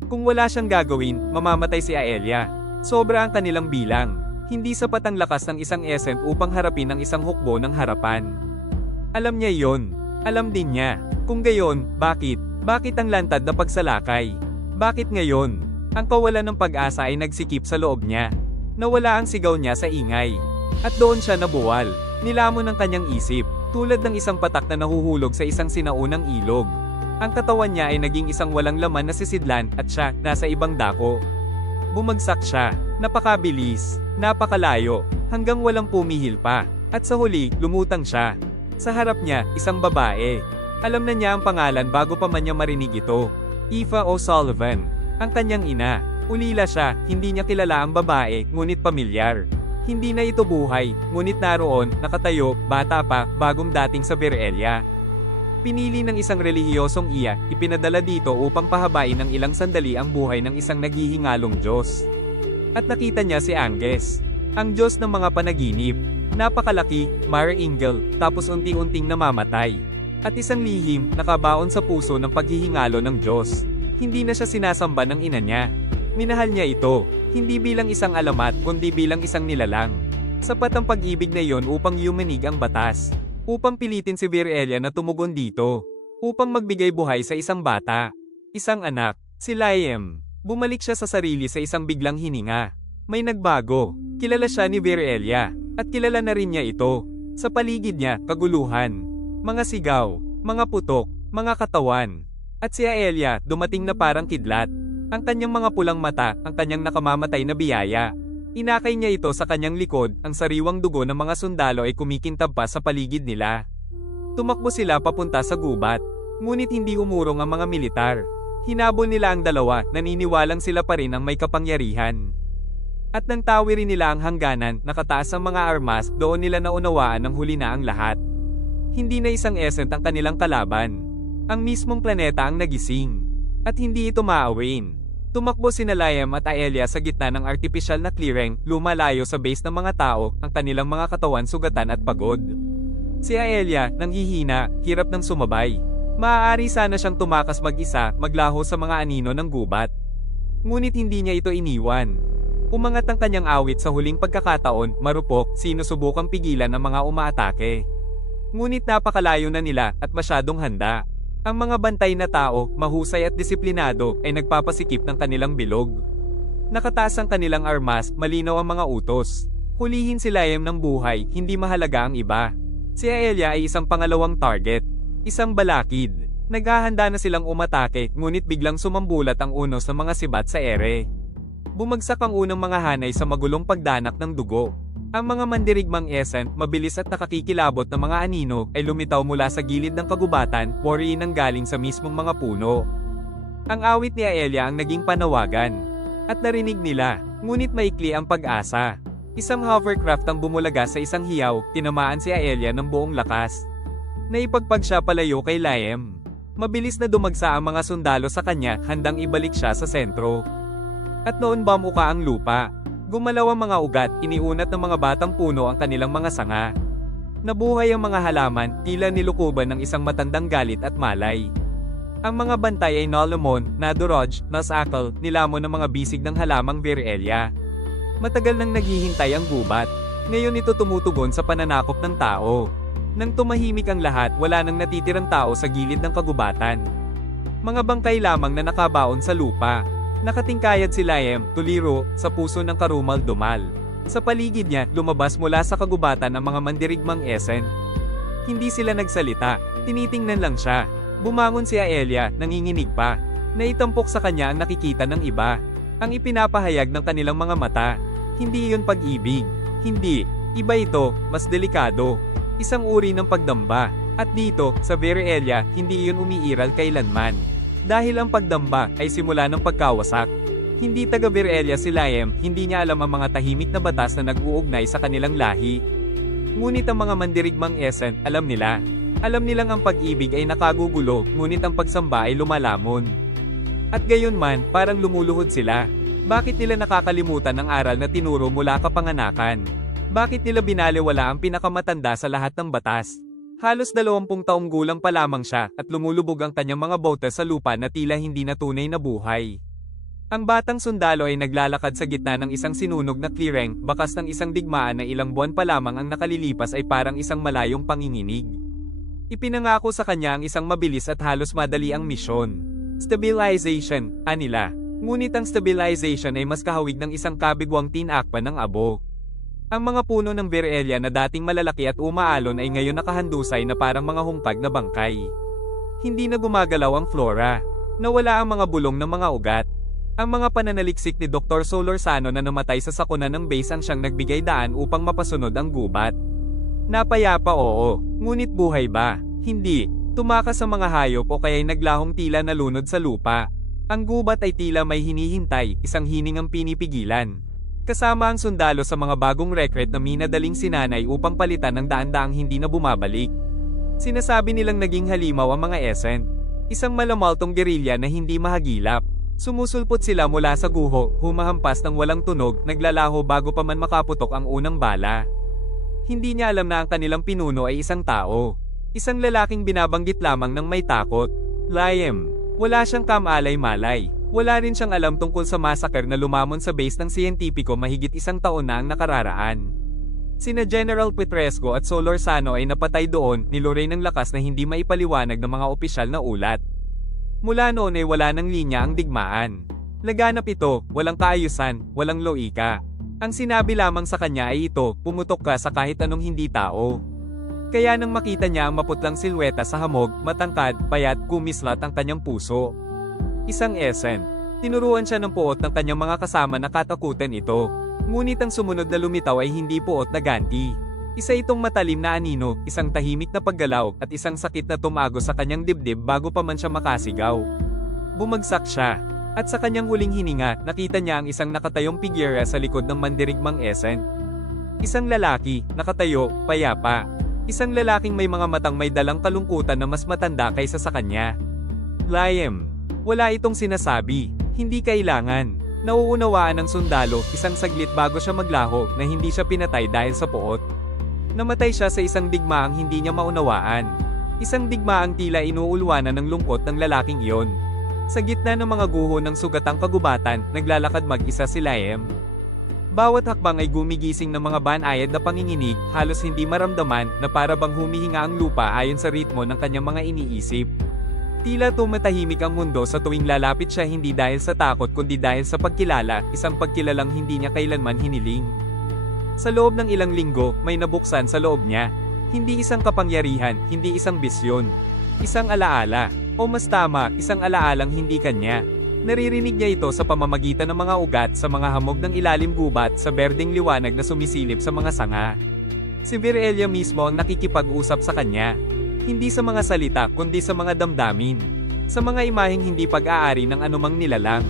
Kung wala siyang gagawin, mamamatay si Aelia. Sobra ang kanilang bilang. Hindi sapat ang lakas ng isang Essent upang harapin ang isang hukbo ng harapan. Alam niya yon. Alam din niya. Kung gayon, bakit? Bakit ang lantad na pagsalakay? Bakit ngayon? Ang kawalan ng pag-asa ay nagsikip sa loob niya. Nawala ang sigaw niya sa ingay. At doon siya nabuwal. Nilamon ng kanyang isip, tulad ng isang patak na nahuhulog sa isang sinaunang ilog. Ang katawan niya ay naging isang walang laman na sisidlan at siya, nasa ibang dako. Bumagsak siya, napakabilis, napakalayo, hanggang walang pumihil pa. At sa huli, lumutang siya. Sa harap niya, isang babae. Alam na niya ang pangalan bago pa man niya marinig ito. Aoife O'Sullivan, ang kanyang ina. Ulila siya, hindi niya kilala ang babae, ngunit pamilyar. Hindi na ito buhay, ngunit naroon, nakatayo, bata pa, bagong dating sa Virelia. Pinili ng isang relihiyosong iya, ipinadala dito upang pahabain ng ilang sandali ang buhay ng isang naghihingalong Diyos. At nakita niya si Anges, ang Diyos ng mga panaginip. Napakalaki, Mare-Ingel, tapos unti-unting namamatay. At isang lihim, nakabaon sa puso ng paghihingalo ng Diyos. Hindi na siya sinasamba ng ina niya. Minahal niya ito, hindi bilang isang alamat kundi bilang isang nilalang. Sapat ang pag-ibig na iyon upang yumanig ang batas. Upang pilitin si Virelia na tumugon dito. Upang magbigay buhay sa isang bata. Isang anak, si Liam. Bumalik siya sa sarili sa isang biglang hininga. May nagbago. Kilala siya ni Virelia. At kilala na rin niya ito. Sa paligid niya, kaguluhan. Mga sigaw, mga putok, mga katawan. At si Aelia, dumating na parang kidlat. Ang kanyang mga pulang mata, ang kanyang nakamamatay na biyaya. Inakay niya ito sa kanyang likod, ang sariwang dugo ng mga sundalo ay kumikintab pa sa paligid nila. Tumakbo sila papunta sa gubat. Ngunit hindi umurong ang mga militar. Hinabol nila ang dalawa, naniniwalang sila pa rin ang may kapangyarihan. At nang tawirin nila ang hangganan, nakataas ang mga armas, doon nila naunawaan ng huli na ang lahat. Hindi na isang Essent ang kanilang kalaban. Ang mismong planeta ang nagising. At hindi ito maawin. Tumakbo sina Liam at Aelia sa gitna ng artipisyal na clearing, lumalayo sa base ng mga tao, ang kanilang mga katawan sugatan at pagod. Si Aelia, nanghihina, hirap ng sumabay. Maaari sana siyang tumakas mag-isa, maglaho sa mga anino ng gubat. Ngunit hindi niya ito iniwan. Umangat ang kanyang awit sa huling pagkakataon, marupok, sinusubukang pigilan ang mga umaatake. Ngunit napakalayo na nila at masyadong handa. Ang mga bantay na tao, mahusay at disiplinado, ay nagpapasikip ng kanilang bilog. Nakataas ang kanilang armas, malinaw ang mga utos. Hulihin si Liam ng buhay, hindi mahalaga ang iba. Si Aelia ay isang pangalawang target. Isang balakid. Naghahanda na silang umatake, ngunit biglang sumambulat ang unos ng mga sibat sa ere. Bumagsak ang unang mga hanay sa magulong pagdanak ng dugo. Ang mga mandirigmang Essent, mabilis at nakakikilabot na mga anino, ay lumitaw mula sa gilid ng kagubatan, wariin ang galing sa mismong mga puno. Ang awit ni Aelia ang naging panawagan. At narinig nila, ngunit maikli ang pag-asa. Isang hovercraft ang bumulaga sa isang hiyaw, tinamaan si Aelia ng buong lakas. Naipagpag siya palayo kay Liam. Mabilis na dumagsa ang mga sundalo sa kanya, handang ibalik siya sa sentro. At noon bamuka ang lupa. Gumalaw ang mga ugat, iniunat ng mga batang puno ang kanilang mga sanga. Nabuhay ang mga halaman, tila nilukuban ng isang matandang galit at malay. Ang mga bantay ay nalamon, nadurog, nasakal, nilamon ng mga bisig ng halamang Virelia. Matagal nang naghihintay ang gubat. Ngayon ito tumutugon sa pananakop ng tao. Nang tumahimik ang lahat, wala nang natitirang tao sa gilid ng kagubatan. Mga bangkay lamang na nakabaon sa lupa. Nakatingkayad si Liam, tuliro, sa puso ng karumal-dumal. Sa paligid niya, lumabas mula sa kagubatan ang mga mandirigmang Essent. Hindi sila nagsalita, tinitingnan lang siya. Bumangon si Aelia, nanginginig pa. Naitampok sa kanya ang nakikita ng iba. Ang ipinapahayag ng kanilang mga mata. Hindi iyon pag-ibig. Hindi. Iba ito, mas delikado. Isang uri ng pagdamba. At dito, sa Virelia, hindi iyon umiiral kailanman. Dahil ang pagdamba ay simula ng pagkawasak. Hindi taga Virelia si Liam, hindi niya alam ang mga tahimik na batas na nag-uugnay sa kanilang lahi. Ngunit ang mga mandirigmang Essen, alam nila. Alam nilang ang pag-ibig ay nakagugulo, ngunit ang pagsamba ay lumalamon. At gayon man, parang lumuluhod sila. Bakit nila nakakalimutan ang aral na tinuro mula kapanganakan? Bakit nila binaliwala ang pinakamatanda sa lahat ng batas? Halos 20 taong gulang pa lamang siya at lumulubog ang kanyang mga bote sa lupa na tila hindi na tunay na buhay. Ang batang sundalo ay naglalakad sa gitna ng isang sinunog na clearing, bakas ng isang digmaan na ilang buwan pa lamang ang nakalilipas ay parang isang malayong panginginig. Ipinangako sa kanya ang isang mabilis at halos madali ang misyon. Stabilization, anila. Ngunit ang stabilization ay mas kahawig ng isang kabigwang tinakpan ng abo. Ang mga puno ng Virelia na dating malalaki at umaalon ay ngayon nakahandusay na parang mga hungkag na bangkay. Hindi na gumagalaw ang flora. Nawala ang mga bulong ng mga ugat. Ang mga pananaliksik ni Dr. Solorzano na namatay sa sakuna ng base ang siyang nagbigay daan upang mapasunod ang gubat. Napayapa oo, ngunit buhay ba? Hindi. Tumakas sa mga hayop o kaya'y naglahong tila nalunod sa lupa. Ang gubat ay tila may hinihintay, isang hiningang pinipigilan. Kasama ang sundalo sa mga bagong recruit na minadaling sinanay upang palitan ng daan-daang hindi na bumabalik. Sinasabi nilang naging halimaw ang mga Essen. Isang malamaltong gerilya na hindi mahagilap. Sumusulpot sila mula sa guho, humahampas ng walang tunog, naglalaho bago pa man makaputok ang unang bala. Hindi niya alam na ang kanilang pinuno ay isang tao. Isang lalaking binabanggit lamang ng may takot. Liam. Wala siyang kamalay-malay. Wala rin siyang alam tungkol sa massacre na lumamon sa base ng siyentipiko mahigit isang taon na ang nakararaan. Sina General Petresco at Solorzano ay napatay doon, niluray ng lakas na hindi maipaliwanag ng mga opisyal na ulat. Mula noon ay wala ng linya ang digmaan. Laganap ito, walang kaayusan, walang loika. Ang sinabi lamang sa kanya ay ito, pumutok ka sa kahit anong hindi tao. Kaya nang makita niya ang maputlang silweta sa hamog, matangkad, payat, kumislat ang kanyang puso. Isang Essen. Tinuruan siya ng puot ng kanyang mga kasama na katakutan ito. Ngunit ang sumunod na lumitaw ay hindi puot na ganti. Isa itong matalim na anino, isang tahimik na paggalaw, at isang sakit na tumago sa kanyang dibdib bago pa man siya makasigaw. Bumagsak siya. At sa kanyang huling hininga, nakita niya ang isang nakatayong figura sa likod ng mandirigmang Essen. Isang lalaki, nakatayo, payapa. Isang lalaking may mga matang may dalang kalungkutan na mas matanda kaysa sa kanya. Liam. Wala itong sinasabi. Hindi kailangan. Nauunawaan ng sundalo, isang saglit bago siya maglaho, na hindi siya pinatay dahil sa puot. Namatay siya sa isang digmaang hindi niya maunawaan. Isang digmaang tila inuulwanan ng lungkot ng lalaking iyon. Sa gitna ng mga guho ng sugatang kagubatan, naglalakad mag-isa si Liam. Bawat hakbang ay gumigising ng mga banayad na panginginig, halos hindi maramdaman na para bang humihinga ang lupa ayon sa ritmo ng kanyang mga iniisip. Tila tumatahimik ang mundo sa tuwing lalapit siya hindi dahil sa takot kundi dahil sa pagkilala, isang pagkilalang hindi niya kailanman hiniling. Sa loob ng ilang linggo, may nabuksan sa loob niya. Hindi isang kapangyarihan, hindi isang bisyon. Isang alaala, o mas tama, isang alaalang hindi kanya. Naririnig niya ito sa pamamagitan ng mga ugat sa mga hamog ng ilalim gubat sa berdeng liwanag na sumisilip sa mga sanga. Si Virelia mismo ang nakikipag-usap sa kanya. Hindi sa mga salita kundi sa mga damdamin. Sa mga imaheng hindi pag-aari ng anumang nilalang.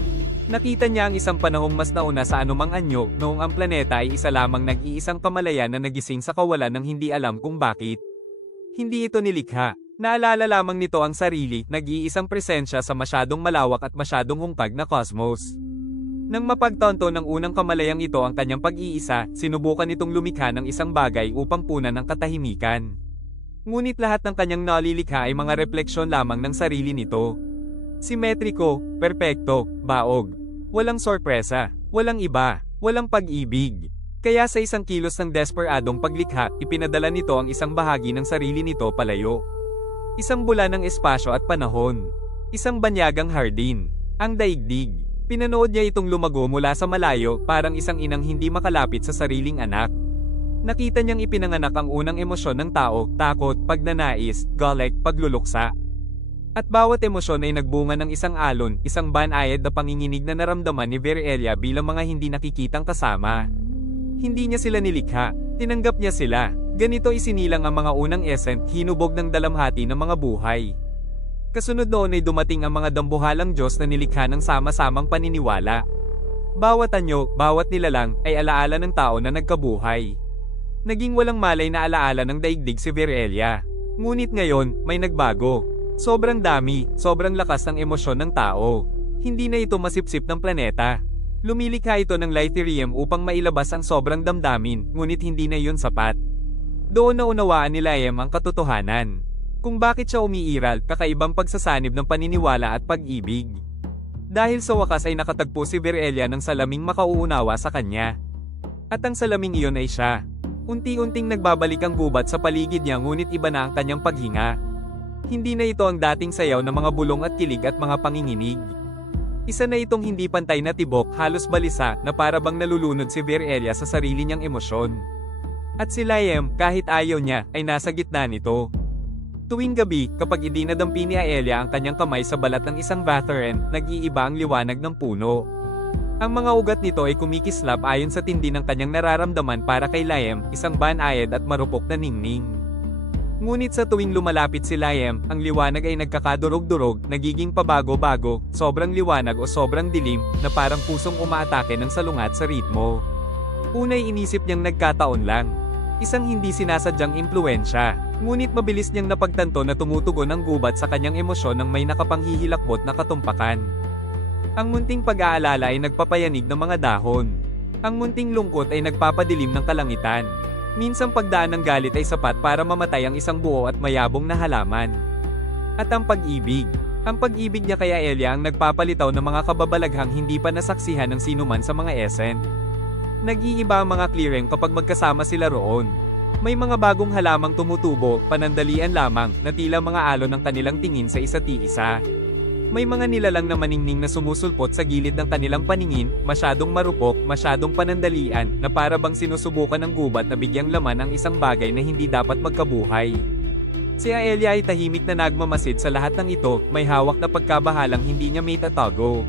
Nakita niya ang isang panahong mas nauna sa anumang anyo noong ang planeta ay isa lamang nag-iisang kamalayan na nagising sa kawalan ng hindi alam kung bakit. Hindi ito nilikha. Naalala lamang nito ang sarili, nag-iisang presensya sa masyadong malawak at masyadong hungkag na cosmos. Nang mapagtanto ng unang kamalayang ito ang kanyang pag-iisa, sinubukan itong lumikha ng isang bagay upang punan ng katahimikan. Ngunit lahat ng kanyang nalilikha ay mga refleksyon lamang ng sarili nito. Simetriko, perpekto, baog. Walang sorpresa, walang iba, walang pag-ibig. Kaya sa isang kilos ng desperadong paglikha, ipinadala nito ang isang bahagi ng sarili nito palayo. Isang bula ng espasyo at panahon. Isang banyagang hardin. Ang daigdig. Pinanood niya itong lumago mula sa malayo, parang isang inang hindi makalapit sa sariling anak. Nakita niyang ipinanganak ang unang emosyon ng tao, takot, pagnanais, galit, pagluluksa. At bawat emosyon ay nagbunga ng isang alon, isang banayad na panginginig na naramdaman ni Virelia bilang mga hindi nakikitang kasama. Hindi niya sila nilikha, tinanggap niya sila. Ganito isinilang ang mga unang essence, hinubog ng dalamhati ng mga buhay. Kasunod noon ay dumating ang mga dambuhalang Diyos na nilikha ng sama-samang paniniwala. Bawat anyo, bawat nilalang, ay alaala ng tao na nagkabuhay. Naging walang malay na alaala ng daigdig si Virelia. Ngunit ngayon, may nagbago. Sobrang dami, sobrang lakas ng emosyon ng tao. Hindi na ito masipsip ng planeta. Lumilikha ito ng Lythirium upang mailabas ang sobrang damdamin, ngunit hindi na yun sapat. Doon naunawaan ni Liam ang katotohanan. Kung bakit siya umiiral, kakaibang pagsasanib ng paniniwala at pag-ibig. Dahil sa wakas ay nakatagpo si Virelia ng salaming makauunawa sa kanya. At ang salaming iyon ay siya. Unti-unting nagbabalik ang gubat sa paligid niya ngunit iba na ang kanyang paghinga. Hindi na ito ang dating sayaw ng mga bulong at kilig at mga panginginig. Isa na itong hindi pantay na tibok, halos balisa, na para bang nalulunod si Virelia sa sarili niyang emosyon. At si Liam, kahit ayaw niya, ay nasa gitna nito. Tuwing gabi, kapag idinadampi ni Aelia ang kanyang kamay sa balat ng isang Vatheren, nag-iiba ang liwanag ng puno. Ang mga ugat nito ay kumikislap ayon sa tindi ng kanyang nararamdaman para kay Liam, isang banayad at marupok na ningning. Ngunit sa tuwing lumalapit si Liam, ang liwanag ay nagkakadurog-durog, nagiging pabago-bago, sobrang liwanag o sobrang dilim, na parang pusong umaatake ng salungat sa ritmo. Unay inisip niyang nagkataon lang. Isang hindi sinasadyang impluensya. Ngunit mabilis niyang napagtanto na tumutugon ang gubat sa kanyang emosyon ng may nakapanghihilakbot na katumpakan. Ang munting pag-aalala ay nagpapayanig ng mga dahon. Ang munting lungkot ay nagpapadilim ng kalangitan. Minsang pagdaan ng galit ay sapat para mamatay ang isang buo at mayabong na halaman. At ang pag-ibig niya kay Aelia ang nagpapalitaw ng mga kababalaghang hindi pa nasaksihan ng sinuman sa mga Essen. Nag-iiba ang mga clearing kapag magkasama sila roon. May mga bagong halamang tumutubo, panandalian lamang, na tila mga alon ng kanilang tingin sa isa't isa. May mga nilalang na maningning na sumusulpot sa gilid ng kanilang paningin, masyadong marupok, masyadong panandalian, na para bang sinusubukan ng gubat na bigyang laman ang isang bagay na hindi dapat magkabuhay. Si Aelia ay tahimik na nagmamasid sa lahat ng ito, may hawak na pagkabahalang hindi niya may tatago.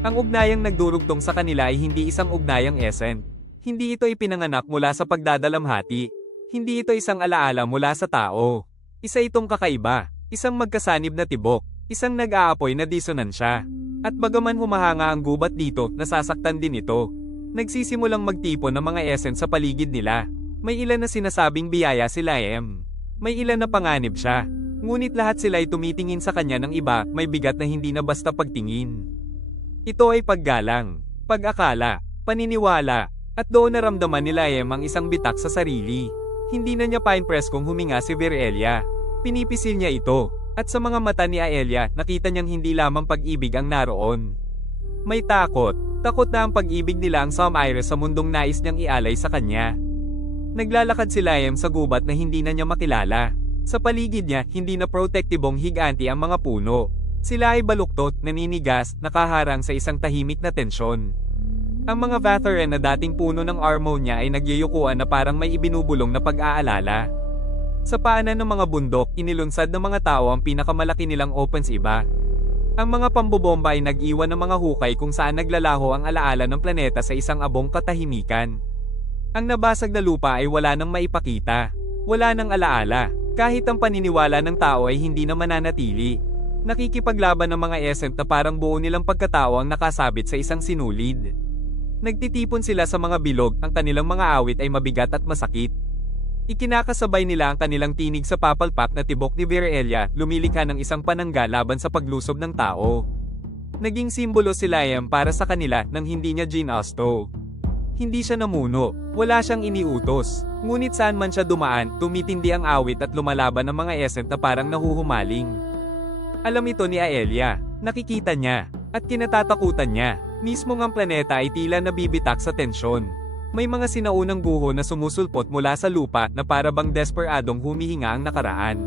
Ang ugnayang nagdurugtong sa kanila ay hindi isang ugnayang Essen. Hindi ito ipinanganak mula sa pagdadalamhati. Hindi ito isang alaala mula sa tao. Isa itong kakaiba, isang magkasanib na tibok. Isang nag-aapoy na disonansya. At bagaman humahanga ang gubat dito, nasasaktan din ito. Nagsisimulang magtipon ng mga essence sa paligid nila. May ilan na sinasabing biyaya si Liam. May ilan na panganib siya. Ngunit lahat sila ay tumitingin sa kanya ng iba, may bigat na hindi na basta pagtingin. Ito ay paggalang, pag-akala, paniniwala, at doon naramdaman ni Liam ang isang bitak sa sarili. Hindi na niya pa-impress kung huminga si Virelia. Pinipisil niya ito. At sa mga mata ni Aelia, nakita niyang hindi lamang pag-ibig ang naroon. May takot na ang pag-ibig nila ang Somairis sa mundong nais niyang ialay sa kanya. Naglalakad si Liam sa gubat na hindi na niya makilala. Sa paligid niya, hindi na protektibong higanti ang mga puno. Sila ay baluktot, naninigas, nakaharang sa isang tahimik na tensyon. Ang mga Vatheren na dating puno ng Armonia ay nagyayukuan na parang may ibinubulong na pag-aalala. Sa paanan ng mga bundok, inilunsad ng mga tao ang pinakamalaki nilang opens iba. Ang mga pambobomba ay nag-iwan ng mga hukay kung saan naglalaho ang alaala ng planeta sa isang abong katahimikan. Ang nabasag na lupa ay wala nang maipakita. Wala nang alaala. Kahit ang paniniwala ng tao ay hindi na mananatili. Nakikipaglaban ng mga essence na parang buo nilang pagkatao ang nakasabit sa isang sinulid. Nagtitipon sila sa mga bilog, ang kanilang mga awit ay mabigat at masakit. Ikinakasabay nila ang kanilang tinig sa papalpak na tibok ni Virelia, lumilikha ng isang panangga laban sa paglusob ng tao. Naging simbolo si Liam para sa kanila nang hindi niya ginasto. Hindi siya namuno, wala siyang iniutos, ngunit saan man siya dumaan, tumitindi ang awit at lumalaban ng mga essence na parang nahuhumaling. Alam ito ni Aelia, nakikita niya, at kinatatakutan niya, mismo ang planeta ay tila nabibitak sa tensyon. May mga sinaunang guho na sumusulpot mula sa lupa na para bang desperadong humihinga ang nakaraan.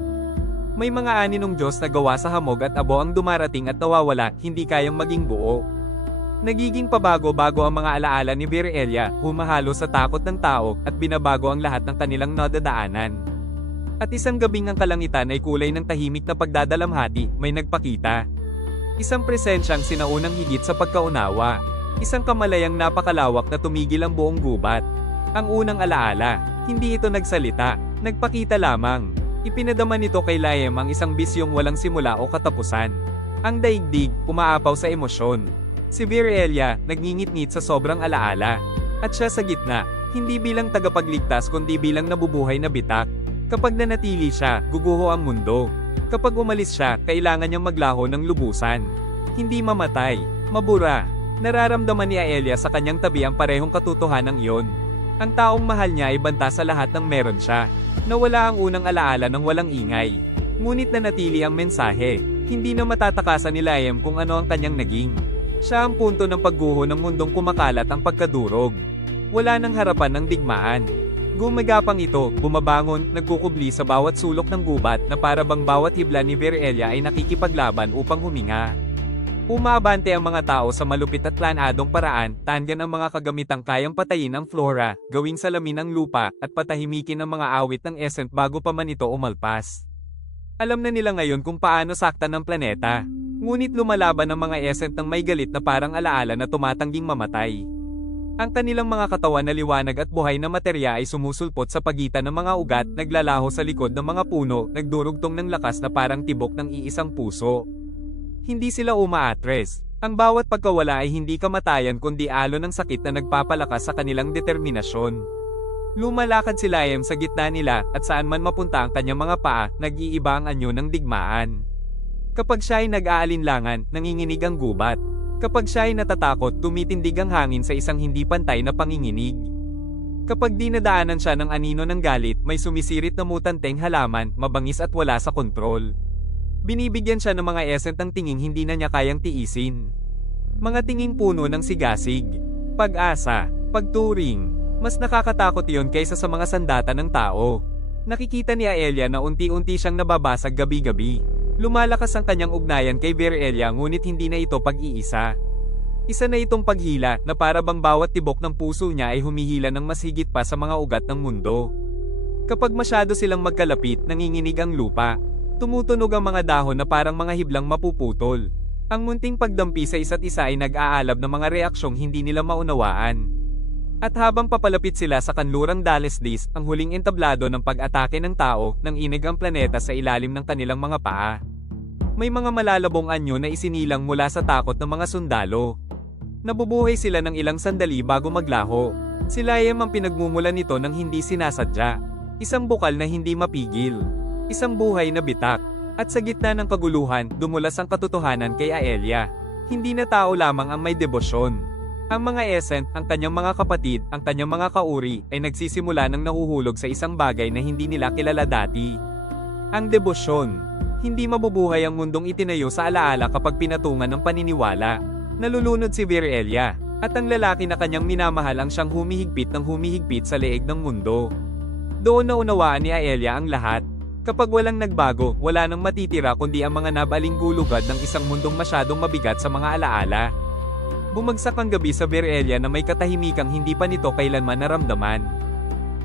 May mga aninong Diyos na gawa sa hamog at abo ang dumarating at nawawala, hindi kayang maging buo. Nagiging pabago-bago ang mga alaala ni Virelia, humahalo sa takot ng tao, at binabago ang lahat ng kanilang nadadaanan. At isang gabing ang kalangitan ay kulay ng tahimik na pagdadalamhati, may nagpakita. Isang presensyang sinaunang higit sa pagkaunawa. Isang kamalayang napakalawak na tumigil ang buong gubat. Ang unang alaala, hindi ito nagsalita, nagpakita lamang. Ipinadama nito kay Liam ang isang bisyong walang simula o katapusan. Ang daigdig, umaapaw sa emosyon. Si Virelia, nagngingit-ngit sa sobrang alaala. At siya sa gitna, hindi bilang tagapagligtas kundi bilang nabubuhay na bitak. Kapag nanatili siya, guguho ang mundo. Kapag umalis siya, kailangan niyang maglaho ng lubusan. Hindi mamatay, mabura. Nararamdaman ni Aelia sa kanyang tabi ang parehong katotohanan iyon. Ang taong mahal niya ay banta sa lahat ng meron siya. Nawala ang unang alaala ng walang ingay. Ngunit nanatili ang mensahe. Hindi na matatakasan ni Liam kung ano ang kanyang naging. Siya ang punto ng pagguho ng mundong kumakalat ang pagkadurog. Wala nang harapan ng digmaan. Gumagapang ito, bumabangon, nagkukubli sa bawat sulok ng gubat na para bang bawat hibla ni Virelia ay nakikipaglaban upang huminga. Umabante ang mga tao sa malupit at planadong paraan, tandyan ang mga kagamitang kayang patayin ang flora, gawing salamin ang lupa, at patahimikin ang mga awit ng Essent bago pa man ito umalpas. Alam na nila ngayon kung paano saktan ng planeta. Ngunit lumalaban ang mga Essent ng may galit na parang alaala na tumatangging mamatay. Ang kanilang mga katawan na liwanag at buhay na materya ay sumusulpot sa pagitan ng mga ugat, naglalaho sa likod ng mga puno, nagdurugtong ng lakas na parang tibok ng iisang puso. Hindi sila umaatres. Ang bawat pagkawala ay hindi kamatayan kundi alon ng sakit na nagpapalakas sa kanilang determinasyon. Lumalakad si Liam sa gitna nila at saan man mapunta ang kanyang mga paa, nag-iiba ang anyo ng digmaan. Kapag siya ay nag-aalinlangan, nanginginig ang gubat. Kapag siya ay natatakot, tumitindig ang hangin sa isang hindi pantay na panginginig. Kapag dinadaanan siya ng anino ng galit, may sumisirit na mutanteng halaman, mabangis at wala sa kontrol. Binibigyan siya ng mga Essent ng tinging hindi na niya kayang tiisin. Mga tinging puno ng sigasig, pag-asa, pagturing. Mas nakakatakot iyon kaysa sa mga sandata ng tao. Nakikita ni Aelia na unti-unti siyang nababasag gabi-gabi. Lumalakas ang kanyang ugnayan kay Virelia ngunit hindi na ito pag-iisa. Isa na itong paghila na para bang bawat tibok ng puso niya ay humihila ng mas higit pa sa mga ugat ng mundo. Kapag masyado silang magkalapit, nanginginig ang lupa. Tumutunog ang mga dahon na parang mga hiblang mapuputol. Ang munting pagdampi sa isa't isa ay nag-aalab ng mga reaksyong hindi nila maunawaan. At habang papalapit sila sa kanlurang Dalesdis, ang huling entablado ng pag-atake ng tao, nang inig ang planeta sa ilalim ng kanilang mga paa. May mga malalabong anyo na isinilang mula sa takot ng mga sundalo. Nabubuhay sila ng ilang sandali bago maglaho. Si Liam ang pinagmumulan nito ng hindi sinasadya. Isang bukal na hindi mapigil. Isang buhay na bitak. At sa gitna ng kaguluhan, dumulas ang katotohanan kay Aelia. Hindi na tao lamang ang may debosyon. Ang mga Essent, ang kanyang mga kapatid, ang kanyang mga kauri, ay nagsisimula ng nahuhulog sa isang bagay na hindi nila kilala dati. Ang debosyon. Hindi mabubuhay ang mundong itinayo sa alaala kapag pinatungan ng paniniwala. Nalulunod si Virelia, at ang lalaki na kanyang minamahal ang siyang humihigpit ng humihigpit sa leeg ng mundo. Doon naunawaan ni Aelia ang lahat. Kapag walang nagbago, wala nang matitira kundi ang mga nabalinggulugad ng isang mundong masyadong mabigat sa mga alaala. Bumagsak ang gabi sa Virelia na may katahimikang hindi pa nito kailanman naramdaman.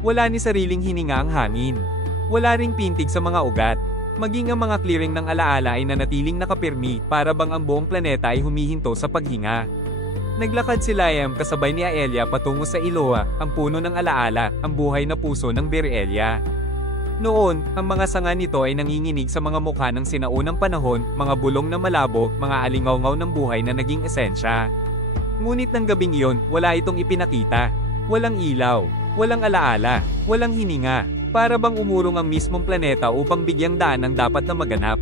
Wala ni sariling hininga ang hangin. Wala ring pintig sa mga ugat. Maging ang mga clearing ng alaala ay nanatiling nakapirmi para bang ang buong planeta ay humihinto sa paghinga. Naglakad si Liam kasabay ni Aelia patungo sa Iloa, ang puno ng alaala, ang buhay na puso ng Virelia. Noon, ang mga sanga nito ay nanginginig sa mga mukha ng sinaunang panahon, mga bulong na malabo, mga alingawngaw ng buhay na naging esensya. Ngunit ng gabing iyon, wala itong ipinakita. Walang ilaw, walang alaala, walang hininga, para bang umurong ang mismong planeta upang bigyang daan ang dapat na maganap.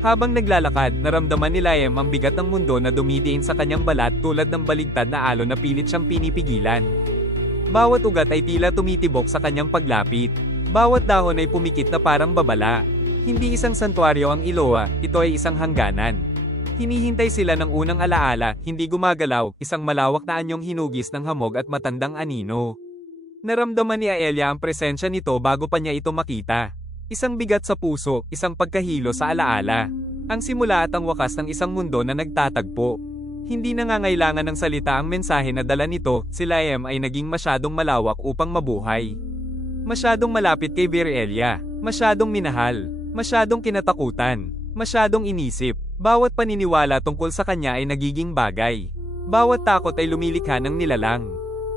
Habang naglalakad, naramdaman ni Liam ang bigat ng mundo na dumidiin sa kanyang balat tulad ng baligtad na alon na pilit siyang pinipigilan. Bawat ugat ay tila tumitibok sa kanyang paglapit. Bawat dahon ay pumikit na parang babala. Hindi isang santuaryo ang Iloa, ito ay isang hangganan. Hinihintay sila ng unang alaala, hindi gumagalaw, isang malawak na anyong hinugis ng hamog at matandang anino. Naramdaman ni Aelia ang presensya nito bago pa niya ito makita. Isang bigat sa puso, isang pagkahilo sa alaala. Ang simula at ang wakas ng isang mundo na nagtatagpo. Hindi nangangailangan ng salita ang mensahe na dala nito, si Liam ay naging masyadong malawak upang mabuhay. Masyadong malapit kay Virelia. Masyadong minahal, masyadong kinatakutan, masyadong inisip. Bawat paniniwala tungkol sa kanya ay nagiging bagay. Bawat takot ay lumilikha ng nilalang.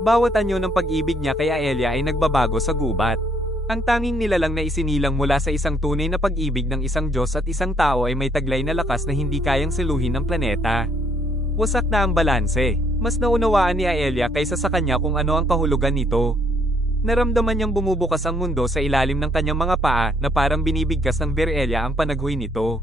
Bawat anyo ng pag-ibig niya kay Aelia ay nagbabago sa gubat. Ang tanging nilalang na isinilang mula sa isang tunay na pag-ibig ng isang Diyos at isang tao ay may taglay na lakas na hindi kayang siluhin ng planeta. Wasak na ang balanse. Mas naunawaan ni Aelia kaysa sa kanya kung ano ang kahulugan nito. Naramdaman niyang bumubukas ang mundo sa ilalim ng kanyang mga paa na parang binibigkas ng Virelia ang panaghoy nito.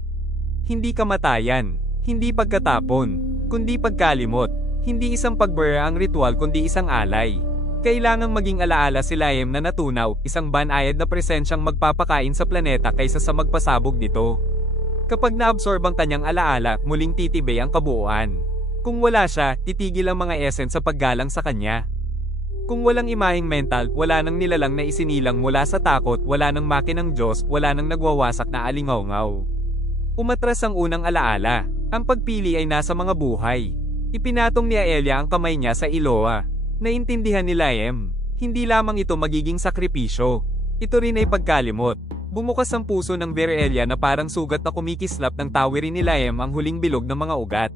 Hindi kamatayan, hindi pagkatapon, kundi pagkalimot. Hindi isang pagbura ang ritual kundi isang alay. Kailangang maging alaala si Laem na natunaw, isang banayad na presensyang magpapakain sa planeta kaysa sa magpasabog nito. Kapag naabsorb ang kanyang alaala, muling titibay ang kabuuan. Kung wala siya, titigil ang mga essence sa paggalang sa kanya. Kung walang imaheng mental, wala nang nilalang na isinilang mula sa takot, wala nang makinang Diyos, wala nang nagwawasak na alingaw-ngaw. Umatras ang unang alaala. Ang pagpili ay nasa mga buhay. Ipinatong ni Aelia ang kamay niya sa Iloa. Naintindihan ni Laem, hindi lamang ito magiging sakripisyo. Ito rin ay pagkalimot. Bumukas ang puso ng Virelia na parang sugat na kumikislap ng tawirin ni Laem ang huling bilog ng mga ugat.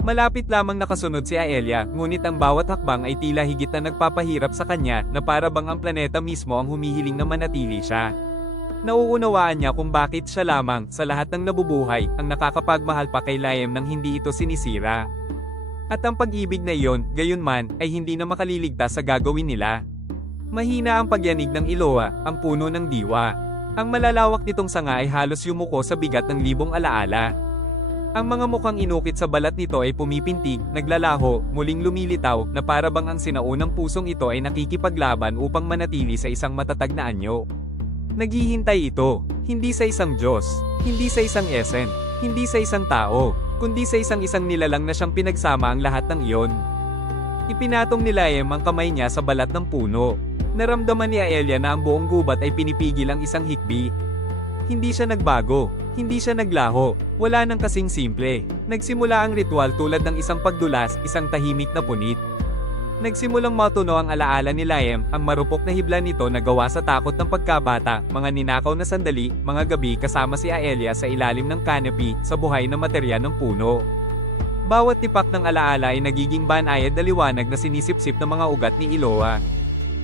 Malapit lamang nakasunod si Aelia, ngunit ang bawat hakbang ay tila higit na nagpapahirap sa kanya na para bang ang planeta mismo ang humihiling na manatili siya. Nauunawaan niya kung bakit siya lamang sa lahat ng nabubuhay ang nakakapagmahal pa kay Laem nang hindi ito sinisira. At ang pag-ibig na iyon, gayunman, ay hindi na makaliligtas sa gagawin nila. Mahina ang pagyanig ng Iloa, ang puno ng diwa. Ang malalawak nitong sanga ay halos yumuko sa bigat ng libong alaala. Ang mga mukhang inukit sa balat nito ay pumipintig, naglalaho, muling lumilitaw, na para bang ang sinaunang pusong ito ay nakikipaglaban upang manatili sa isang matatag na anyo. Naghihintay ito, hindi sa isang Diyos, hindi sa isang essence, hindi sa isang tao, kundi sa isang nilalang na siyang pinagsama ang lahat ng iyon. Ipinatong ni Laem ang kamay niya sa balat ng puno. Naramdaman ni Aelia na ang buong gubat ay pinipigil ang isang hikbi. Hindi siya nagbago, hindi siya naglaho, wala nang kasing simple. Nagsimula ang ritual tulad ng isang pagdulas, isang tahimik na punit. Nagsimulang matuno ang alaala ni Laem, ang marupok na hibla nito na gawa sa takot ng pagkabata, mga ninakaw na sandali, mga gabi kasama si Aelia sa ilalim ng canopy, sa buhay na materya ng puno. Bawat tipak ng alaala ay nagiging banayad na liwanag na sinisipsip ng mga ugat ni Iloa.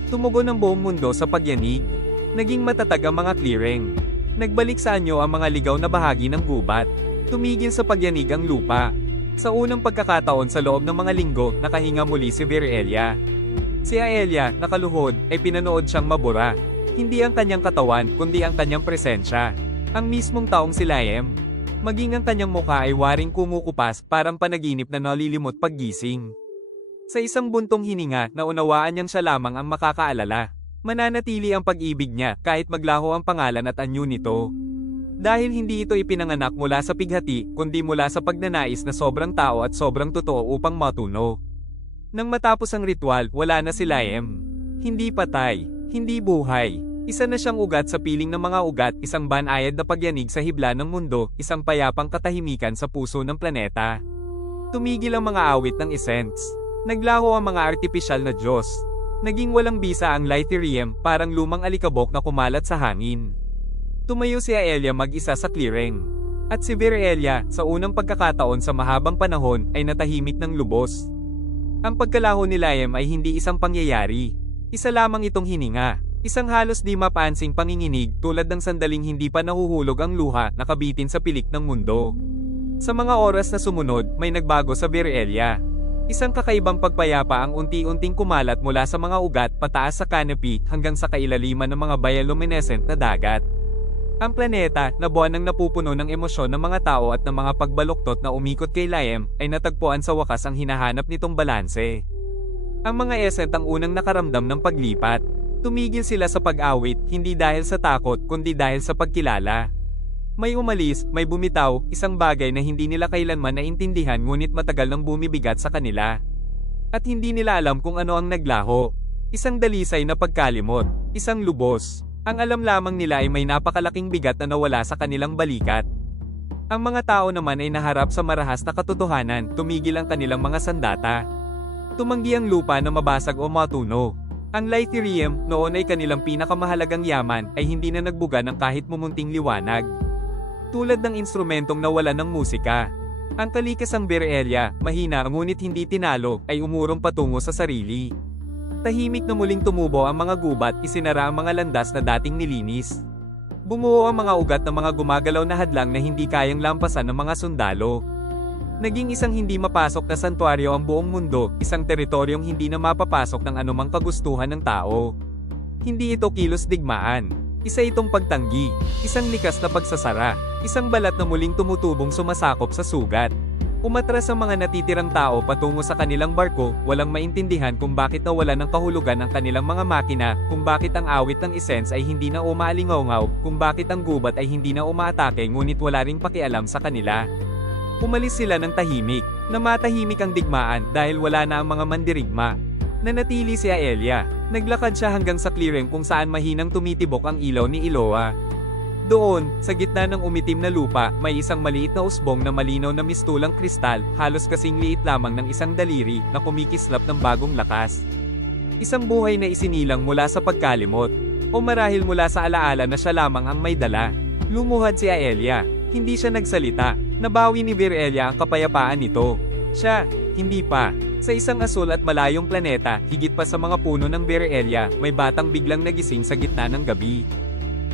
Tumugon ang buong mundo sa pagyanig. Naging matatag ang mga clearing. Nagbalik sa anyo ang mga ligaw na bahagi ng gubat. Tumigil sa pagyanig ang lupa. Sa unang pagkakataon sa loob ng mga linggo, nakahinga muli si Virelia. Si Aelia, nakaluhod, ay pinanood siyang mabura. Hindi ang kanyang katawan, kundi ang kanyang presensya. Ang mismong taong si Laem. Maging ang kanyang mukha ay waring kumukupas, parang panaginip na nalilimot paggising. Sa isang buntong hininga, naunawaan niyang siya lamang ang makakaalala. Mananatili ang pag-ibig niya, kahit maglaho ang pangalan at anyo nito. Dahil hindi ito ipinanganak mula sa pighati, kundi mula sa pagnanais na sobrang tao at sobrang totoo upang matuno. Nang matapos ang ritual, wala na si Laem. Hindi patay, hindi buhay. Isa na siyang ugat sa piling ng mga ugat, isang banayad na pagyanig sa hibla ng mundo, isang payapang katahimikan sa puso ng planeta. Tumigil ang mga awit ng essence. Naglaho ang mga artipisyal na Diyos. Naging walang bisa ang Lythirium, parang lumang alikabok na kumalat sa hangin. Tumayo si Aelia mag-isa sa clearing. At si Virelia, sa unang pagkakataon sa mahabang panahon, ay natahimik ng lubos. Ang pagkalaho ni Laem ay hindi isang pangyayari. Isa lamang itong hininga. Isang halos di mapansing panginginig tulad ng sandaling hindi pa nahuhulog ang luha na kabitin sa pilik ng mundo. Sa mga oras na sumunod, may nagbago sa Virelia. Isang kakaibang pagpayapa ang unti-unting kumalat mula sa mga ugat pataas sa canopy hanggang sa kailaliman ng mga bioluminescent na dagat. Ang planeta, na buwan ng napupuno ng emosyon ng mga tao at ng mga pagbaluktot na umikot kay Laem, ay natagpuan sa wakas ang hinahanap nitong balanse. Ang mga essence ang unang nakaramdam ng paglipat. Tumigil sila sa pag-awit, hindi dahil sa takot, kundi dahil sa pagkilala. May umalis, may bumitaw, isang bagay na hindi nila kailanman naintindihan ngunit matagal nang bumibigat sa kanila. At hindi nila alam kung ano ang naglaho. Isang dalisay na pagkalimot, isang lubos. Ang alam lamang nila ay may napakalaking bigat na nawala sa kanilang balikat. Ang mga tao naman ay naharap sa marahas na katotohanan, tumigil ang kanilang mga sandata. Tumanggi ang lupa na mabasag o matuno. Ang lithium, noon ay kanilang pinakamahalagang yaman, ay hindi na nagbuga ng kahit mumunting liwanag. Tulad ng instrumentong nawala ng musika. Ang kalikasang Berelia, mahina ngunit hindi tinalo, ay umurong patungo sa sarili. Tahimik na muling tumubo ang mga gubat, isinara ang mga landas na dating nilinis. Bumuo ang mga ugat ng mga gumagalaw na hadlang na hindi kayang lampasan ng mga sundalo. Naging isang hindi mapasok na santuaryo ang buong mundo, isang teritoryong hindi na mapapasok ng anumang kagustuhan ng tao. Hindi ito kilos digmaan. Isa itong pagtanggi, isang likas na pagsasara, isang balat na muling tumutubong sumasakop sa sugat. Umatras ang mga natitirang tao patungo sa kanilang barko, walang maintindihan kung bakit nawala ng kahulugan ang kanilang mga makina, kung bakit ang awit ng essence ay hindi na umaalingaw-ngaw, kung bakit ang gubat ay hindi na umaatake ngunit wala ring pakialam sa kanila. Umalis sila ng tahimik, namatahimik ang digmaan dahil wala na ang mga mandirigma. Nanatili si Aelia, naglakad siya hanggang sa clearing kung saan mahinang tumitibok ang ilaw ni Iloa. Doon, sa gitna ng umitim na lupa, may isang maliit na usbong na malinaw na mistulang kristal, halos kasing liit lamang ng isang daliri, na kumikislap ng bagong lakas. Isang buhay na isinilang mula sa pagkalimot, o marahil mula sa alaala na siya lamang ang may dala. Lumuhad si Aelia, hindi siya nagsalita. Nabawi ni Berelia ang kapayapaan nito. Siya, hindi pa. Sa isang asul at malayong planeta, higit pa sa mga puno ng Berelia, may batang biglang nagising sa gitna ng gabi.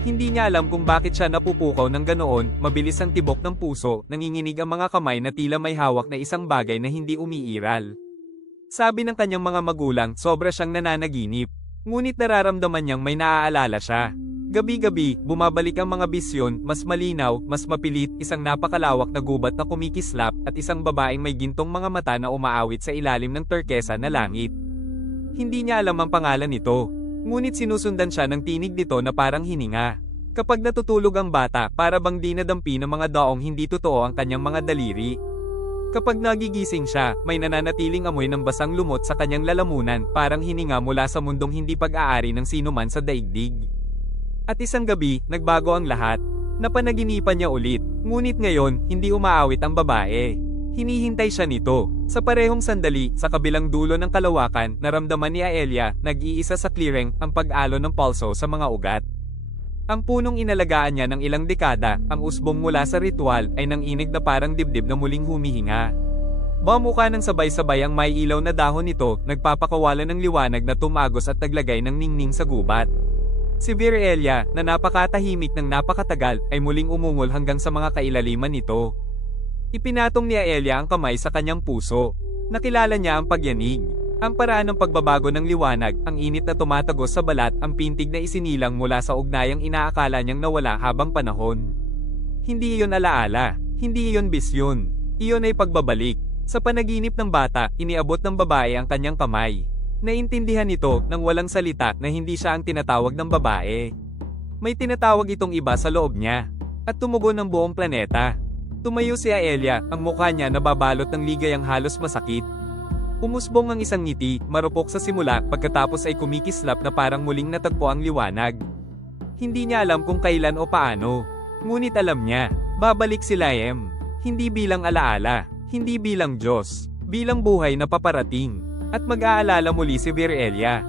Hindi niya alam kung bakit siya napupukaw ng ganoon, mabilis ang tibok ng puso, nanginginig ang mga kamay na tila may hawak na isang bagay na hindi umiiral. Sabi ng kanyang mga magulang, sobra siyang nananaginip. Ngunit nararamdaman niyang may naaalala siya. Gabi-gabi, bumabalik ang mga bisyon, mas malinaw, mas mapilit, isang napakalawak na gubat na kumikislap, at isang babaeng may gintong mga mata na umaawit sa ilalim ng turkesa na langit. Hindi niya alam ang pangalan nito. Ngunit sinusundan siya ng tinig nito na parang hininga. Kapag natutulog ang bata, para bang dinadampi ng mga daong hindi totoo ang kanyang mga daliri. Kapag nagigising siya, may nananatiling amoy ng basang lumot sa kanyang lalamunan, parang hininga mula sa mundong hindi pag-aari ng sinuman sa daigdig. At isang gabi, nagbago ang lahat. Napanaginipan niya ulit, ngunit ngayon, hindi umaawit ang babae. Hinihintay siya nito. Sa parehong sandali, sa kabilang dulo ng kalawakan, naramdaman ni Aelia, nag-iisa sa clearing, ang pag-alo ng pulso sa mga ugat. Ang punong inalagaan niya ng ilang dekada, ang usbong mula sa ritual, ay nanginig na parang dibdib na muling humihinga. Bumuka ng sabay-sabay ang may ilaw na dahon nito, nagpapakawalan ng liwanag na tumagos at naglagay ng ningning sa gubat. Si Berelia, na napakatahimik ng napakatagal, ay muling umungol hanggang sa mga kailaliman nito. Ipinatong ni Aelia ang kamay sa kanyang puso. Nakilala niya ang pagyanig, ang paraan ng pagbabago ng liwanag, ang init na tumatagos sa balat, ang pintig na isinilang mula sa ugnayang inaakala niyang nawala habang panahon. Hindi iyon alaala, hindi iyon bisyon, iyon ay pagbabalik. Sa panaginip ng bata, iniabot ng babae ang kanyang kamay. Naintindihan nito nang walang salita na hindi siya ang tinatawag ng babae. May tinatawag itong iba sa loob niya. At tumugon ng buong planeta. Tumayo si Aelia, ang mukha niya nababalot ng ligayang halos masakit. Umusbong ang isang ngiti, marupok sa simula, pagkatapos ay kumikislap na parang muling natagpo ang liwanag. Hindi niya alam kung kailan o paano. Ngunit alam niya, babalik si Laem. Hindi bilang alaala, hindi bilang Diyos, bilang buhay na paparating. At mag-aalala muli si Berelia.